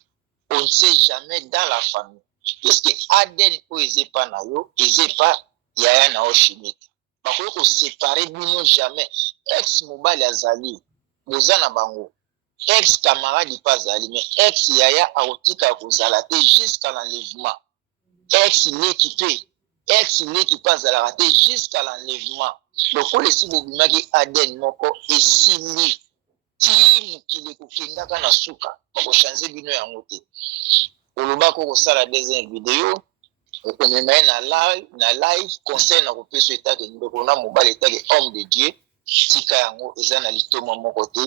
On ne sait jamais dans la famille. Parce que Aden o ezepa na yo, ezepa yaya na o chimika. Ba ko séparer bino jamais. Ex mobile azali, bozana bango. Ex camarade pas azali mais ex yaya a otika ko zalate jusqu'à l'enlèvement. Ex l'équipé. Ex qui passe à la raté jusqu'à l'enlèvement. Donc, pour les Sibobima qui Aden moko et Sili, Tim qui les Kokinga na suka, pour changer bino ya moté. Oloba ko ça la deuxième vidéo, on est na live conseil na repé sur état de ndoko na mobile état de homme de Dieu, tika yango ezana litoma moko te,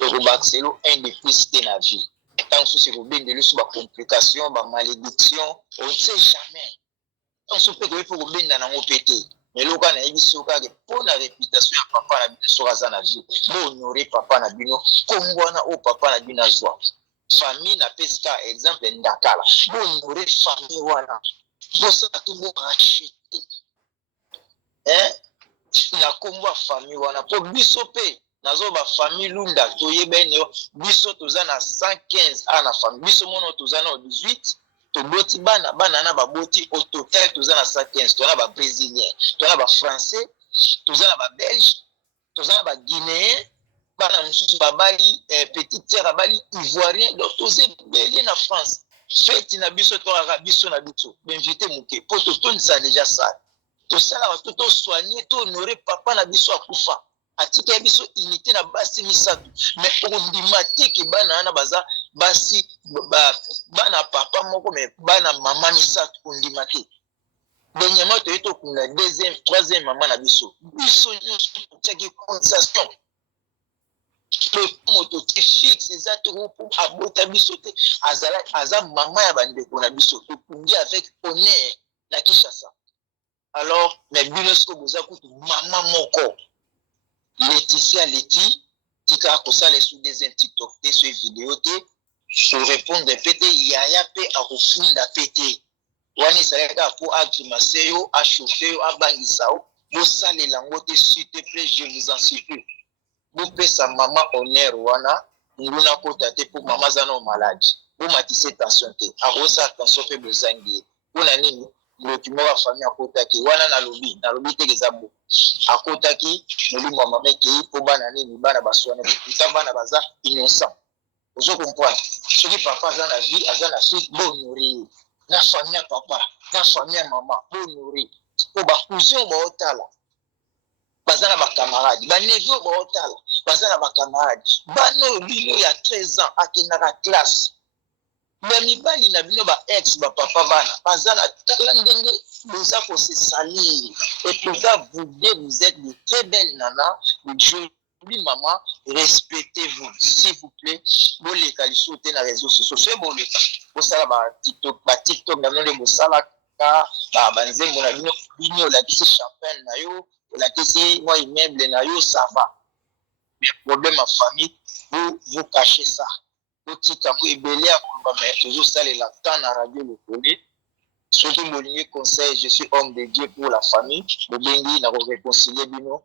Oloba selo un des plus de la vie. Tant que c'est pour bien de lui sur ba complication, ba malédiction, on ne sait jamais. On se peut que il faut que dans mon pété mais le cas na bisoka que pour la réputation ya papa na biso azana vie bon honorer papa na bino kongwana o papa na bino azwa famille na pesca exemple ndakala bon honorer famille wana bosa tout mo racheter na komba famille wana pour biso pe nazo ba famille lunda toyebene biso tozana 115 ana famille biso mono tozana 18 toboti bana na baboti au total tozana 115 tozana ba brésilien tozana ba français tozana ba belge tozana ba guinéen bana mususu babali petite sœur abali ivoirien donc tozé belé na France fête na biso to biso na biso invité muke pour tout ça déjà ça to sala to soigner to honorer papa na biso akufa atika biso unité na basi misatu mais ondimatiki bana na baza basi bana papa moko mais bana mama misatu ondimati dernièrement to eto kuna deuxième troisième maman na biso nyonso tiki concession le moto te fixe exactement pour abota biso te azala mama ya bandeko na biso to kungi avec honneur na Kinshasa alors mais binosco boza kutu mama moko Laetitia Leti, qui a causé les sous des TikTok, des vidéos, pour répondre à pété, yaya pe a refunda pété. Wani ezalaka pour agrimacer yo, achauffer yo, abangisa yo. Bosalela ngo te s'il te plaît, je vous en supplie. Bopesa mama honneur wana nguna kota te pour mama zano malade. Bomatise tension te. Arosa attention pe bozangi. Pona nini? Document wa famille akotaki wana na lobi te kezabo. Akotaki molimo wa mama ke po bana nini bana baswana puta bana baza innocent. Ozo comprendre. Soki papa aza na vie, aza na suite bon nourrir. Na famille ya papa, na famille ya mama bon nourrir. Po ba cousin ba otala. Bazana ba camarade, ba neveu ba otala. Bazana ba camarade. Bano bino ya 13 ans akenda na classe. Mais mibali na bino ba ex ba papa bana. Bazana tala ndenge boza ko se salir. Et pourtant vous êtes de très belles nanas, de jolies mamans. Respectez-vous, s'il vous plaît. Vous les qualifiez sur les réseaux sociaux. C'est bon le cas. Vous savez ba TikTok na none bosala ka ba banzembo na bino la kisi champagne na yo, la kisi moi immeuble na yo, ça va. Mais problème en famille, vous cachez ça. Vous dites à vous ébélé à combat, mais toujours ça les temps na radio le connaît. Ceux qui m'ont conseil, je suis homme de Dieu pour la famille. Le bengi n'a pas réconcilié bino.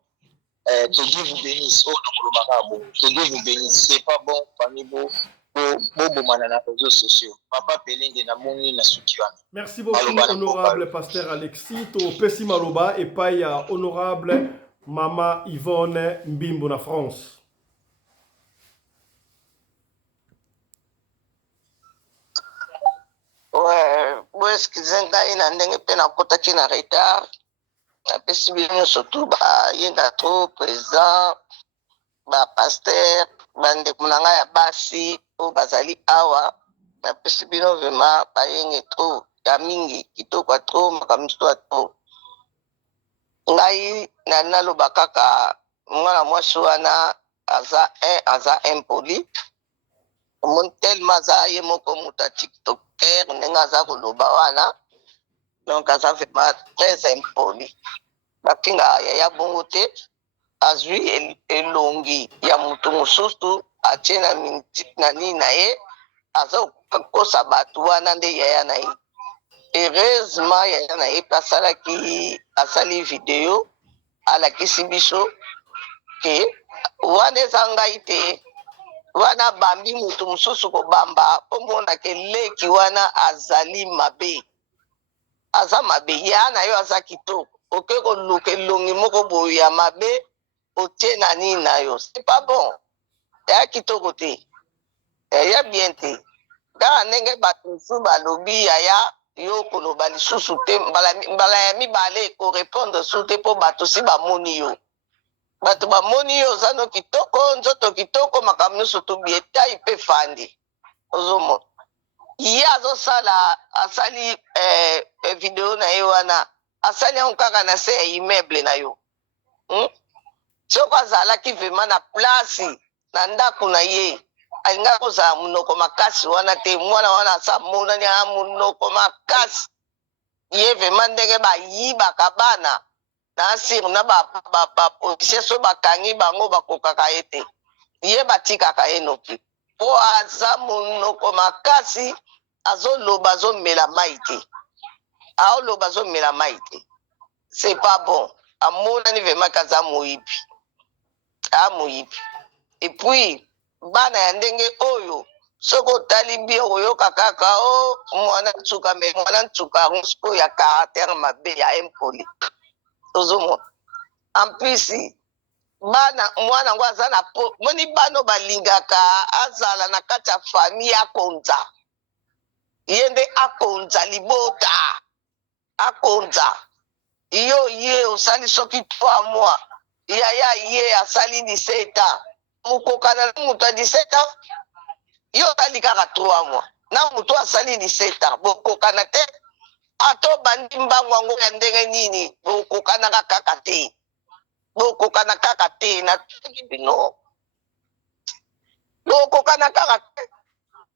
Que Dieu vous bénisse. Oh non, que Dieu vous bénisse. C'est pas bon, famille beau. Merci beaucoup, honorable pasteur Alexis. To pesi maloba et pas ya honorable Mama Yvonne Mbimbo na France. Ouais, bon, excusez-moi, il y a un peu de côté qui est en retard. Apesi bino surtout ba yenga trop président ba pasteur bandeko na ngai ya basi o bazali awa apesi bino vraiment ba yenge trop ya mingi kitoko trop makamso trop ngai na naloba kaka mwana mwasi wana aza impoli mon tellement aza ye moko muta tiktoker ndenge aza koloba wana. Donc, ça fait très impoli. Bakinga ya bongo te azwi elongi ya mutu mususu atie na nini na ye aza kokosa bato wana nde yaya na ye. Heureusement yaya na ye asali video alakisi biso ke wana eza ngai te wana bambi mutu mususu kobamba omona ke leki wana azali mabe. Aza mabe ya na yo aza kitoko oke koluka elongi moko boye ya mabe otie na nini na yo c'est pas bon ya kitoko te ya bien te kaka ndenge bato mosusu balobi yaya yo koloba lisusu te mbala ya mibale korépondre su te mpo bato si bamoni yo bato bamoni yo oza no kitoko nzoto kitoko makambo nyonso tobi etai mpe fandi ozomona ye azosala asali video na ye wana asali yango kaka na se ya immeuble na yo soko azalaki vraimen na place na ndako na ye alinga kozala monoko makasi wana te mwana wana asa monani ya monoko makasi ye vraimen ndenge bayibaka bana na asire na bapolisier so bakangi bango bakokaka ye te ye batikaka ye noki po aza monoko makasi azoloba azomela mai te aoloba azomela mai te c'est pas bon amonani vraimen kaza moyibi moyibi et puis bana ya ndenge oyo soki otali bien oyoka kaka o mwana ntuka me mwana ntuka yango sikoyo ya caractère mabe ya impoli ozomona en plus bana mwana yango aza na po moni bana balingaka azala na kati ya famille akonza ye nde akonza libota akonza yo ye osali soki 3 mois yaya ye asali 17 ans mokokana na moto ya 17 ans yo otali kaka 3 mois na moto asali 17 ans bokokana te ato bandi mbango yango ya ndenge nini bokokanaka kaka te bokokana kaka te nataki bino bokokana kaka te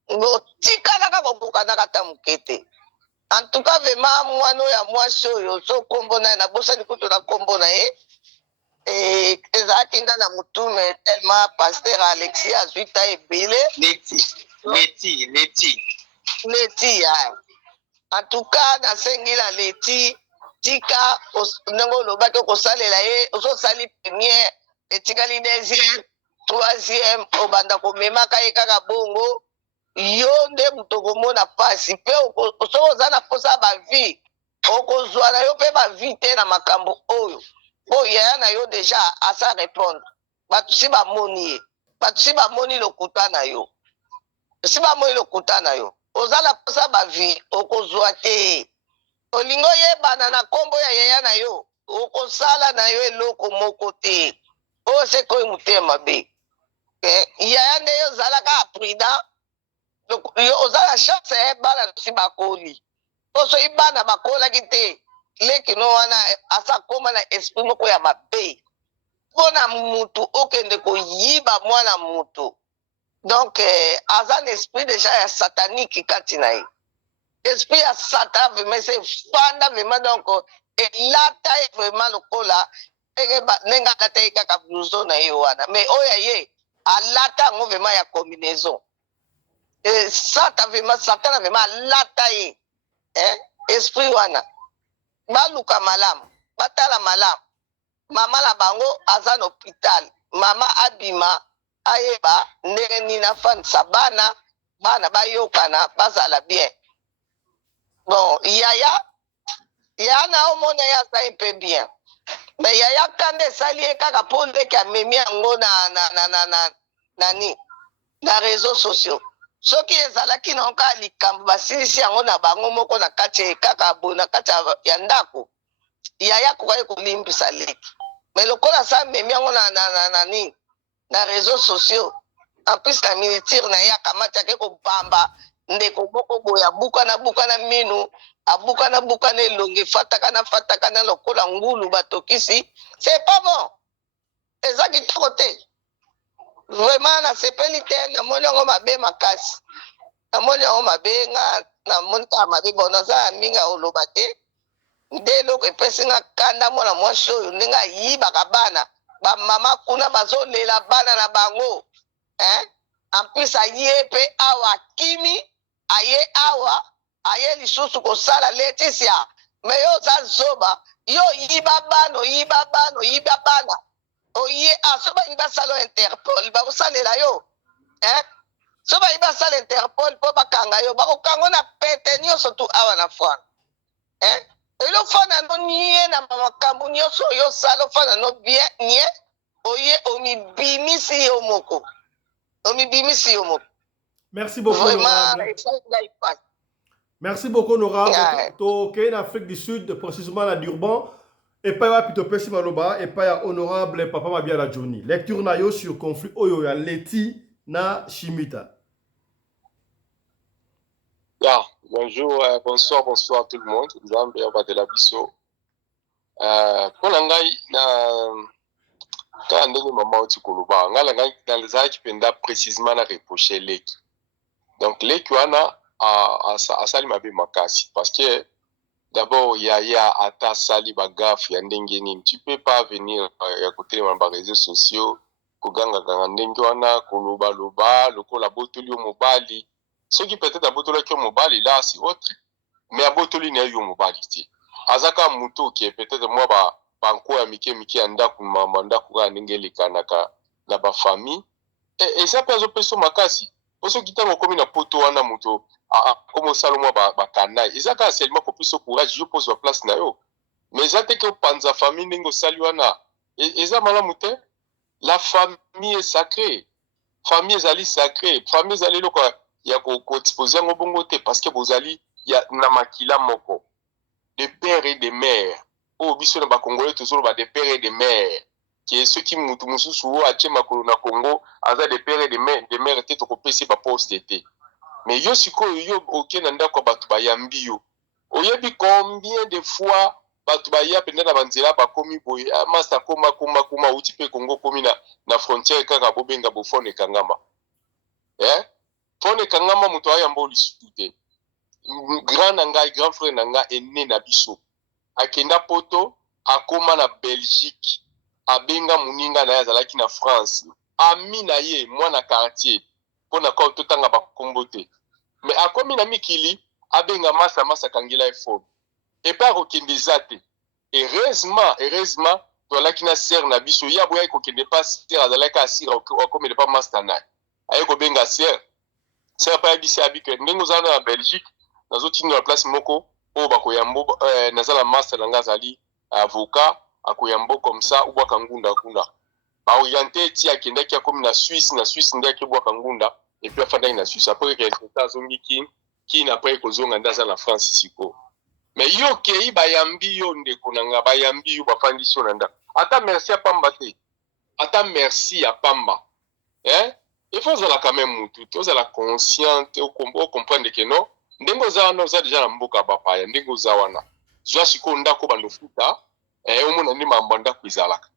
botikalaka kokokanaka ta moke te en tout cas vraiment mwana oyo ya mwasi oyo so kombo na ye nabosani kutu na kombo na ye ezalaki nga na motu me tellement pasteur Alexis azwi ta ebele Leti ya En tout cas, nasengi la leti tika ndongo lobaki kosalela ye ososali première etikali deuxième troisième obanda komemaka ye kaka bongo yo nde moto okomona pasi mpe soki oza na posa bavie okozwa na yo mpe bavie te na makambo oyo po yaya na yo deja asa répondre bato si bamoni ye bato si bamoni lokuta na yo si bamoni lokuta na yo oza na posa bavie okozwa te olingo yebana na nkombo ya yaya na yo okosala na yo eloko moko te oyo sekoyi motema mabe yaya nde yo ozalaka prudent oza na chance bana si bakoli osoki bana bakolaki te lekino wana asa koma na esprit moko ya mabe mpona mutu okende koyiba mwana mutu donc aza na esprit deja ya satanique kati na ye esprit ya satan vraiment se fanda vraiment donc elata ye vraiment lokola ndenge alata ye kaka blouson na ye wana mais oyo ye alata yango vraiment ya combinaison satan vraiment alata ye esprit wana baluka malamu batala malamu mama na bango aza na hôpital mama abima ayeba ndenge nini afandisa bana bayokana bazala bien bon yaya na omona ye asali mpe bien me yaya kanda esali ye kaka mpo ndeke amemi yango na réseaux sociaux soki ezalaki na kaka likambo basilisi yango na bango moko na kati kaka boye na kati ya ndako yaya kokai kolimbisa leki me lokola sa memi yango na réseaux sociaux en plus na militire na ye akamati ake kobamba ndeko moko boye abukana minu abukana elongi fatakana lokola ngulu batokisi c'est pas bon eza kitoko te vraiment nasepeli te namoni yango mabe makasi namoni yango mabe nga namoni kaka mabe bon naza ya mingi oloba te nde eloko epesi nga kanda mwana mwasi oyo ndenge ayibaka bana bamama kuna bazolela bana na bango en plus aye mpe awa akimi aye awa aye lisusu kosala Leticia me yo oza zoba yo oyiba bana oye so bayi basala Interpol bakosalela yo so bayi basala Interpol mpo bakanga yo bakokanga na pete nyonso tu awa na fwana elofana no nie na makambo nyonso oyo osala ofana no bien nie oye omibimisi yo moko merci beaucoup honorable. Merci beaucoup honorable to en Afrique du Sud précisément à Durban et pas ya pito pesi maloba et pas ya honorable papa mabia la Johnny lecture na yo sur conflit oyo ya Leti na Chimita. Bonjour, bonsoir tout le monde. Nzambe ya batela biso. Pona ngai na ka ndenge mama oti koloba ngala ngai nalizaki penda précisément na reprocher leki. Donc leki wana asali mabe makasi parce que d'abord yaya ata sali bagaf ya ndenge nini. Tu peux pas venir à côté de ma réseaux sociaux koganga ganga ndenge wana koloba loba lokola botoli mobali. Ce qui peut-être à Botoli qui mobile là c'est autre mais à Botoli n'est yo mobile ici azaka muto qui est peut-être moi banko ya mike anda kumanda kuga ndengeli kanaka na ba famille et ça peut zo makasi parce que kitamo comme na poto wana muto comme salomo ba kana ezaka seulement pour plus courage je pose la place na yo mais ça te que panza famille ndingo sali wana eza malamu te la famille est sacrée famille ezali sacrée famille ezali loko ya ko exposer ngo bongo te parce que bozali ya na makila moko de père et de mère o biso na ba congolais toujours ba de père et de mère qui est ceux qui mutu mususu o atie makolo na Congo aza de père et de mère te to ko pesi ba poste te mais yo siko yo okena ndako batu ba yambi yo oyebi combien de fois batu ba ya penda na banzela ba komi boy master koma uti pe Congo komi na frontière kaka bobenga bofone kangama Fone kangama muto ayamba lisusu te grand frère nanga ene na biso akenda poto akoma na Belgique abenga muninga na yazalaki na France ami na ye mwana quartier pona ka totanga bakombo te mais akomi na mikili abenga masa kangela effort et pas kokende zate heureusement tolaki na sœur na biso ya boya kokende pas sœur azalaka asira akomele pas master na aye kobenga sœur pa yebisi abi ke ndenge ozala na Belgique nazotinda na place moko oyo bakoyambo nazala master na nga azali avocat akoyambo comme ça ubwaka ngunda kuna baorienté ti akendaki akomi na Suisse nde akebwaka ngunda et puis afandaki na Suisse après que résultat azongi kini après kozonga nde aza na France siko mais yo kei bayambi yo ndeko na nga bayambi yo bafandisi yo na ndako ata merci ya pamba te ata merci ya pamba il faut ozala quand même mutu te ozala consciente comprendre que non ndenge oza wana oza déjà na mboka bapaya ndenge oza wana zwa sikoyo ndako bandofuta omona nde mambo ya ndako ezalaka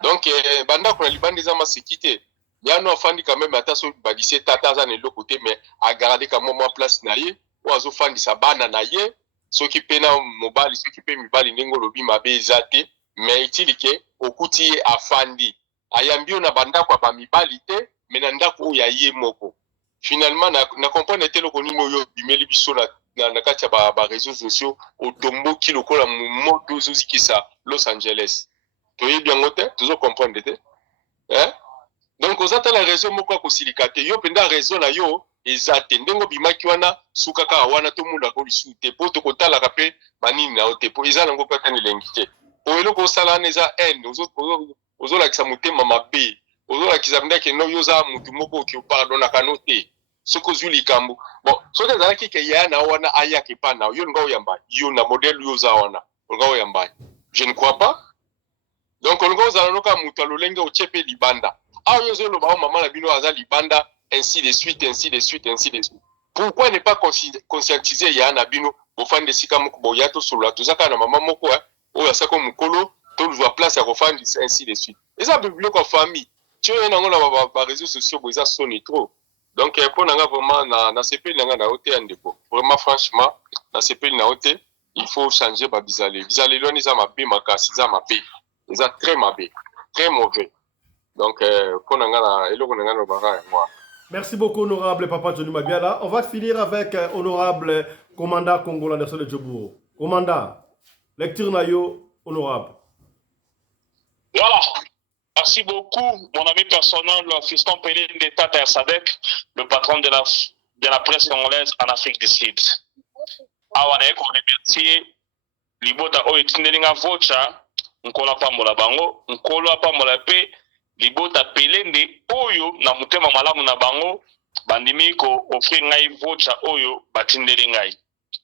donc bandako na libanda eza maseki te yano afandi quand même ata so badisi tata aza na eloko te mais agarde ka mwa place na ye oyo azofandisa bana na ye soki mpe na mobali soki mpe mibali ndenge olobi mabe eza te mais etili ke okuti ye afandi ayambi yo na bandako ya bamibali te mais na ndako oyo ya ye moko finalement na comprendre te eloko nini oyo bimeli biso na kati ya baréseaux sociaux otomboki lokola moto ozozikisa Los Angeles toyebi yango te tozocomprendre te donc oza tala raison moko ya kosilika te yo mpenza raison na yo eza te ndenge obimaki wana suka kaka wana tomonda ko lisu te mpo tokotalaka mpe banini na yo te mpo eza nango mpe ata na elengi te po eloko osala wana eza haine ozolakisa motema mabe ozolakisa ndeke no yo oza motu moko okipardonaka no te soki ozwi likambo bon soki ezalaki ke yaya na yo wana ayaka epa na yo olinga oyamba yo na modele yo oza wana olinga oyamba je ne crois pas donc olinga ozala noka motu alolenge otie mpe libanda awa yo ozoloba o mama na bino aza libanda ainsi de suite pourquoi ne pas conscientiser yaya na bino bofanda esika moko boya tosolola toza kaka na mama moko oyo asaka mokolo tozwa place ya kofandisa ainsi de suite eza biloko ya famille ti oyo nango na baréseaux sociaux bo eza soni trop donc mpo na nga vraiment na sepeli na nga na yo te ya ndeko vraiment franchement na sepeli na yo te il faut changer bizaleli wana eza mabe makasi eza mabe eza très mabe très mauvais donc mpo na nga na eloko na nga na baka yango wana. Merci beaucoup, honorable Papa Johnny Mabiala. On va finir avec honorable commandant congolais Anderson de Djobouro. Commandant, lecture nayo, honorable. Voilà. Merci beaucoup, mon ami personnel, Fiston Pelé de Tata Sadek, le patron de la presse congolaise en Afrique du Sud. Awana eko remercier libota oyo tindelinga vocha, nkola pambola bango, nkola pambola pe libota Pelende oyo na mutema malamu na bango bandimi ko offrir ngai vocha oyo batindeli ngai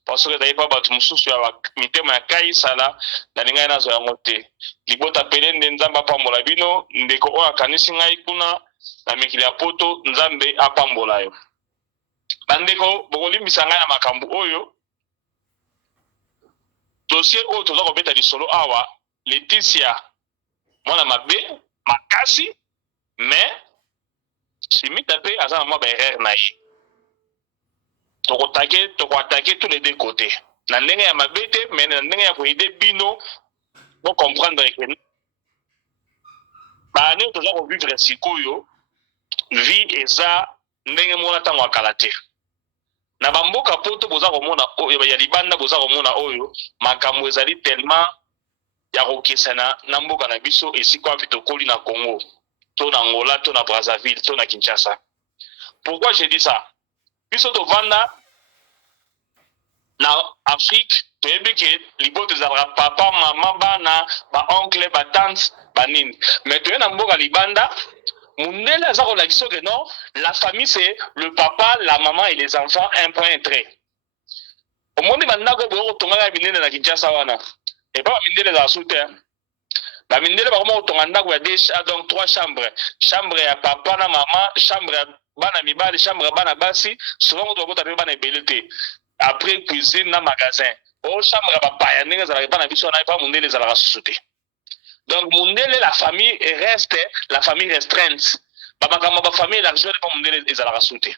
parce que d'ailleurs pas batu mususu ya mitema ya kai sala na lingai nazo yango te libota Pelende nzamba pambola bino ndeko oyo akanisi ngai kuna na mikili ya poto nzambe apambola yo bandeko bokolimbisa ngai na makambo oyo dossier oyo toza kobeta lisolo awa Laetitia mwana mabe makasi mais simita pe aza mwa erreur na ye toko attaquer tous les deux côtés na ndenge ya mabete mais na ndenge ya koide bino pour comprendre que ba ne toza ko vivre sikoyo vie eza ndenge mona tango akala te na bamboka poto boza komona oyo ya libanda boza komona oyo makambo ezali tellement ya kokesana na mboka na biso esika vitokoli na Congo to na Angola to na Brazzaville to na Kinshasa. Pourquoi je dis ça? Biso to vanda na Afrique toyebi ke libote ezalaka papa mama bana ba oncle ba tante ba nini mais to na mboka libanda mundele aza kolakisa que non la famille c'est le papa la maman et les enfants un point trait au monde bandako boyo tonga binene na Kinshasa wana et pas mindele za soute ba mindele ba comment tonga ndako ya donc 3 chambres chambre ya papa na maman chambre ya bana mibali chambre ya bana basi souvent on doit boter bana belete après cuisine na magasin o chambre ya papa ya ndenge za bana biso na pas mindele za la soute donc mindele la famille reste la famille restreinte ba makama ba famille l'argent pas mindele za la soute.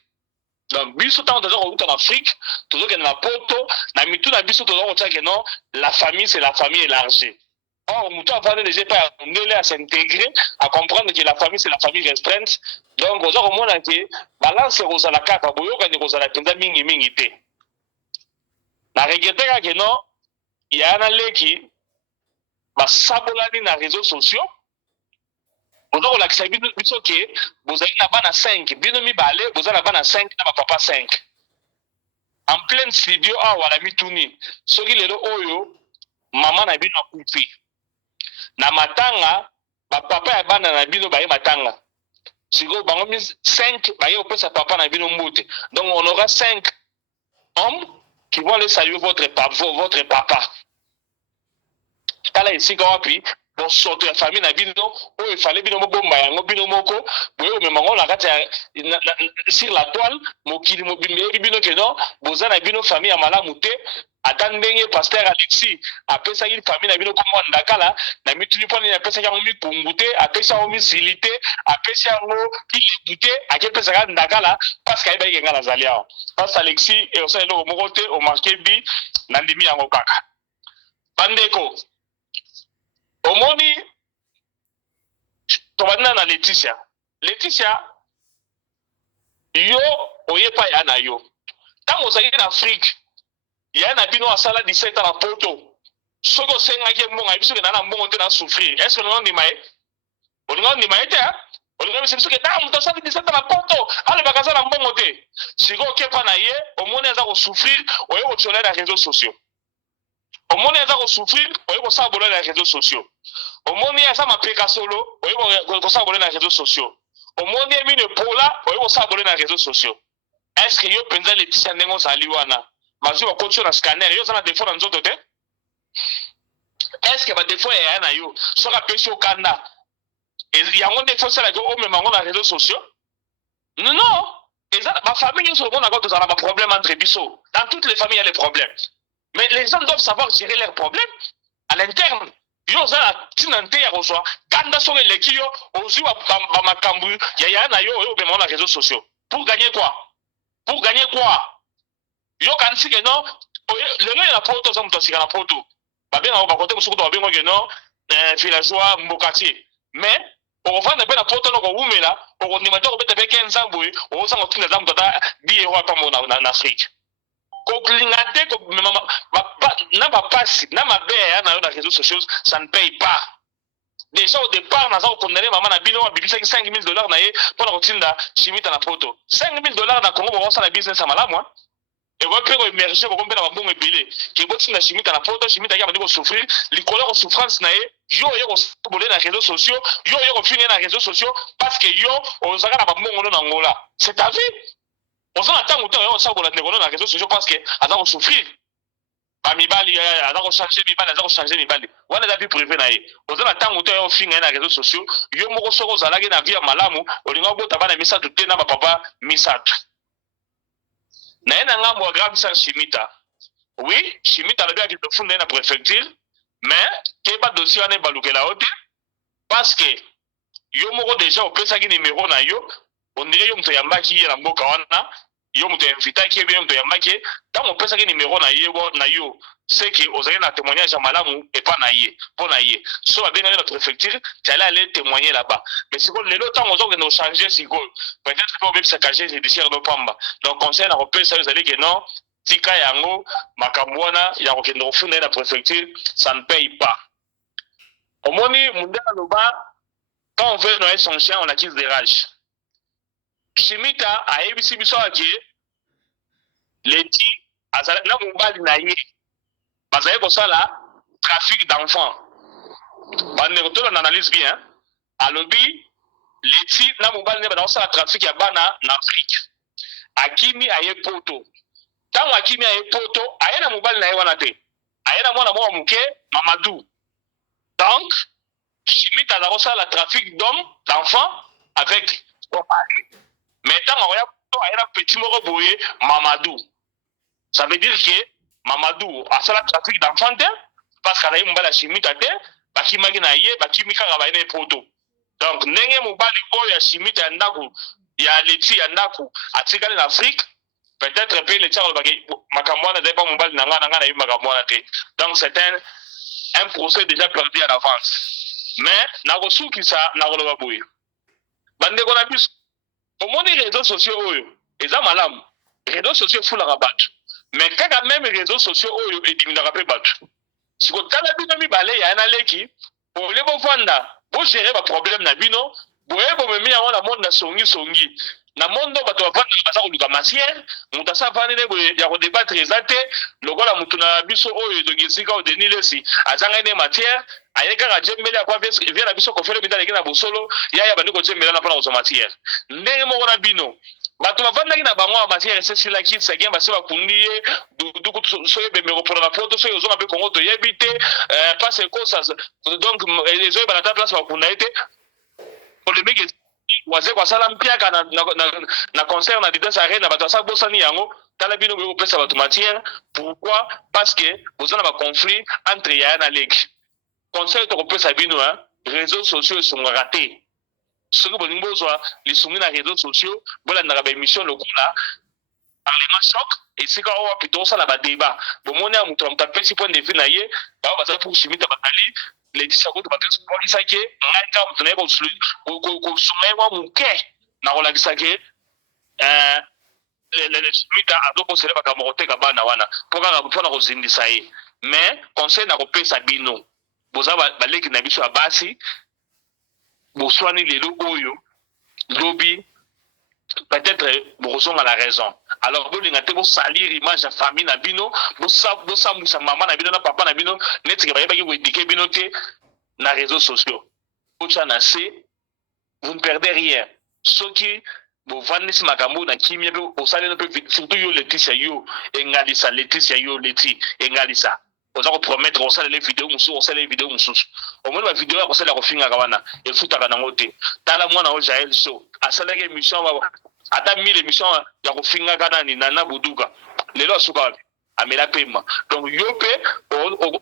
Donc, biso tant en Afrique, toujours qu'il y a un poto, na mitu na biso toujours que non, la famille c'est la famille élargie. Or, mutu avant déjà pas à s'intégrer, à comprendre que la famille c'est la famille restreinte. Donc, on a que balance aux la carte, boyo quand aux la penda mingi mingi te. na regrette kaka non ya na leki basabolani na réseaux sociaux boza kolakisa biso ke bozali na bana 5 bino mibale boza na bana 5 na bapapa 5 en plein studio awa na mituni soki lelo oyo mama na bino akufi na matanga bapapa ya bana na bino baye matanga sikoyo bango 5 baye kopesa papa na bino mbote donc on aura 5 hommes qui vont aller saluer votre papa tala esika wapi bosoto ya famille na bino oyo efale bino mobomba yango bino moko boye omemango na kati sur la toile mokili mobimba yebi bino keno boza na bino famille ya malamu te ata ndenge pasteur Alexis apesaki famille na bino komwa ndakala na mituni mpona nini apesaki yango mikungu te apesi yango misili te apesi yango kilebu te akepesaka ndakala parce que ayebaki kenga nazali awa pasteur Alexis osala eloko moko te omarke bi na ndimi yango kaka bandeko omoni tobandina na Laetitia yo oyepa ya na yo ntango ozali na Afrique ya na bino asala 17 ans na poto soki osengaki mbongo biso ke na mbongo te na souffrir est ce que olinga ondima ye te olinga biso ke na moto asali 17 ans na poto alobaka aza na mbongo te sikoyo okepa na ye omoni aza kosouffrir oye kotiola na réseaux sociaux omoni aza kosouffrir oye kosala bolele na réseaux sociaux omoni aza mapeka solo oye kosala bolele na réseaux sociaux omoni emine pola oye kosala bolele na réseaux sociaux est ce que yo mpenza Laetitia ndenge ozali wana bazwi bakoti yo na scanner yo oza na defo na nzoto te est ce que badefo yaya na yo soki apesi yo kanda yango nde fosalaki omema yango na réseaux sociaux non bafamille nyonso omonaka tozala na baproblème entre biso dans toutes les familles il y a les problèmes mais les gens doivent savoir gérer leurs problèmes à l'interne yo oza na ntina nte ya kozwa kanda soki eleki yo ozwi bamakambo yaya na yo oyo omema yango na réseaux sociaux pour gagner quoi yo kanisi ke non lelo na poto oza moto asika na poto babengaka bakote mosuku to babengo ke non villageois mbokatier mais okofanda mpe na poto na okowumela okondima te okobeta mpe 15 ans boye okosanga otinda eza moto ata 10 euro apambo na afrique kolinga te na bapasi na mabe ya na yo na réseaux sociaux ça ne paye pas déjà au départ naza kokondane mama na bino abibisaki $5000 na ye mpona kotinda chimita na poto $5000 na congo bokosala business ya malamu ekoki mpe koemerge boko mpe na bambongo ebele ke botinda chimita na poto chimita aki abandi kosouffrir likolo ya kosouffrance na ye yo oye kosabolé na réseaux sociaux yo oye kofinga na réseaux sociaux parce que yo ozalaka na bambongo no na ngola c'est ta vie oza na ntango te oye kosabola ndeko no na réseaux sociaux parce que aza kosouffrir bamibali aza kochange mibali wana eza vie privé na ye oza na ntango te oye kofinga ye na réseaux sociaux yo moko soki ozalaki na vie ya malamu olinga obota bana misato te na bapapa misato na ye na ngambo ya grand sœur Chimita oui Chimita alobi aki tofunda ye na préfecture mais keba dossier wana ebalukela yo te parce que yo moko déjà opesaki numéro na yo ondire yo moto yambaki ye na mboka wana yo moto invitaki ye yo moto yambaki ye ntango opesaki numéro na yo c'est que ozali na témoignage ya malamu epa na ye mpo na ye so babengaki na préfecture tiala ale témoigner là-bas mais sikoyo lelo ntango oza kokende kochange sikoyo peut-être mpe obebisa casier judiciaire dopamba donc conseil na kopesa yo ezali ke non tika yango makambo wana ya kokende kofunda ye na préfecture ça ne paye pas omoni mondele aloba quand on veut noyer son chien on accuse des rages Chimita ayebisi biso ake Leti azali na mobali na ye bazali kosala trafic d'enfants bandeko tolanda analyse bien alobi Leti na mobali ne bana kosala trafic ya bana na Afrique akimi aye poto ntango akimi aye poto aye na mobali na ye wana te aye na mwana moko moke Mamadou donc Chimita aza kosala trafic d'enfants avec son mari mais ntango akoya poto aye na petit moko boye Mamadou ça veut dire que Mamadou asala trafic d'enfants te parce que azayi mobali ya Chimita te bakimaki na ye bakimi kaka baye na poto donc ndenge mobali oyo ya Chimita ya ndako ya Leti ya ndako atikali na Afrique peut-être mpe Leti akolobaki makambo wana ezali mpa mobali na nga nayebi makambo wana te donc c'est un procès déjà perdu à l'avance mais nakosukisa nakoloba boye bandeko na biso omoni réseaux sociaux oyo eza malamu réseaux sociaux efulaka bato mais kaka même réseaux sociaux oyo ediminaka mpe bato sikotala bino mibale ya na leki ole bovanda bogere baproblème na bino boye bomemi yango na monde na songi na monde bato bavandaka baza koluka matière moto asa avandele boye ya kodebatre eza te lokola motu na biso oyo edongi esika oyo Denis Lesi azanga ne matière aye kaka jembele akwa vie na biso kofele bita leki na bosolo yaya bandi kojembela na mpona kozwa matière ndenge moko na bino bato bavandaki na bango ya matière esesilaki sagien basi bakundi ye duku soki ebembe kopona na poto soki ozonga mpe kongo toyebi te place ekosa donc ezoyeba na ta place bakunda ye te polémique waze kwasala mpiaka na concert na Didas Arena bato asa bosani yango tala bino boye kopesa bato matière pourquoi parce que boza na baconflit entre yaya na leki conseil tokopesa bino réseaux sociaux esungaka te soki bolingi bozwa lisungi na réseaux sociaux bolandaka baémission lokola parlement choc esika oyo wapi tokosala badébat bomoni ya moto na moto apesi point de vue na ye bao baza pour chimita bazali Laetitia Koto bakisaki ngai kaka moto naye kosunga ye mwa moke na kolakisaki chimita azokosele makambo koteka bana wana mpo kaka mpona kozindisa ye mais conseil na kopesa bino boza baleki na biso ya basi boswani lelo oyo lobi peut-être bozonga la raison alors bolinga te bosalir image ya famille na bino bosambwisa mama na bino na papa na bino netike bayebaki koedike bino te na réseaux sociaux otya na se vous ne perdez rien soki bovandisi makambo na kimia mpe osaleli mpe surtout yo Laetitia yo engalisa Laetitia yo leti engalisa oza kopromettre osalele video mosusu osalele video mosusu omoni bavideo ya kosalela kofingaka wana efutaka nango te tala mwana oyo Jael So asalaki émission ata 1000 émission ya kofingaka nani Nana Buduka lelo asuka wapi amela pema donc yo mpe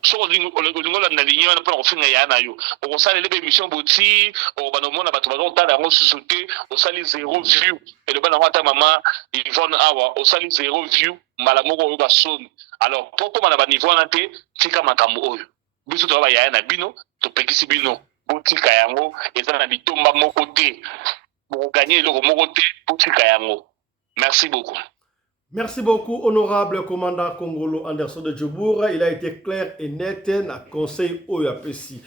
soki olingi olanda ligne wana mpona kofinga ya na yo okosalela mpe émission boti banomona bato bazotala yango susu te osali 0 view eloba nango ata mama Yvonne awa osali 0 view mbala moko oyo basoni alors po koma na baniveau wana te tika makambo oyo biso toya bayaya na bino topekisi bino botika yango eza na bitomba moko te bokoganye eloko moko te botika yango merci beaucoup. Merci beaucoup, honorable commandant Congolo Anderson de Djobour. Il a été clair et net na conseil OYAPC.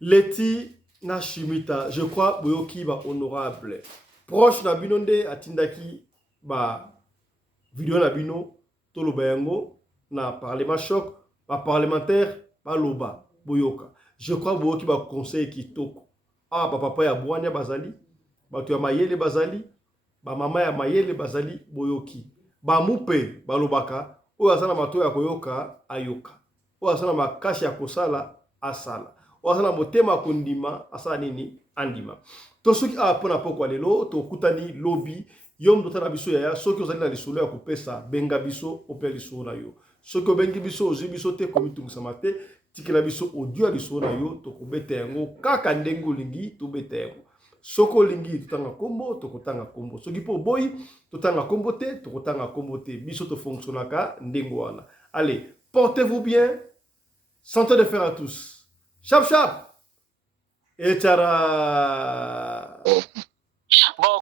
Leti na Chimita, je crois, Boyoki va honorable. Proche na binonde atindaki ba vidéo na bino tolo bayango na parlement choc, ba parlementaire ba loba Boyoka. Je crois Boyoki va conseil kitoko. Ah ba papa ya Bwanya bazali, ba tu ya mayele bazali, ba mama ya mayele bazali Boyoki. Ba mupe balobaka oyo asana mato ya koyoka ayoka oyo asana makashi ya kosala asala oyo asana motema kondima asala nini andima to soki apona poko lelo to kutani lobby yo mdota na biso ya soki ozali na lisolo ya kopesa benga biso ope lisolo na yo soki obengi biso ozwi biso te komitungisa te tikela biso audio ya lisolo na yo to kobeta yango kaka ndenge olingi to beta yango soko lingi totanga kombo tokotanga kombo soki po boy totanga kombo te tokotanga kombo te biso to fonctionnaka ndengo wana. Allez, portez-vous bien, santé de fer à tous, chap chap et tchara.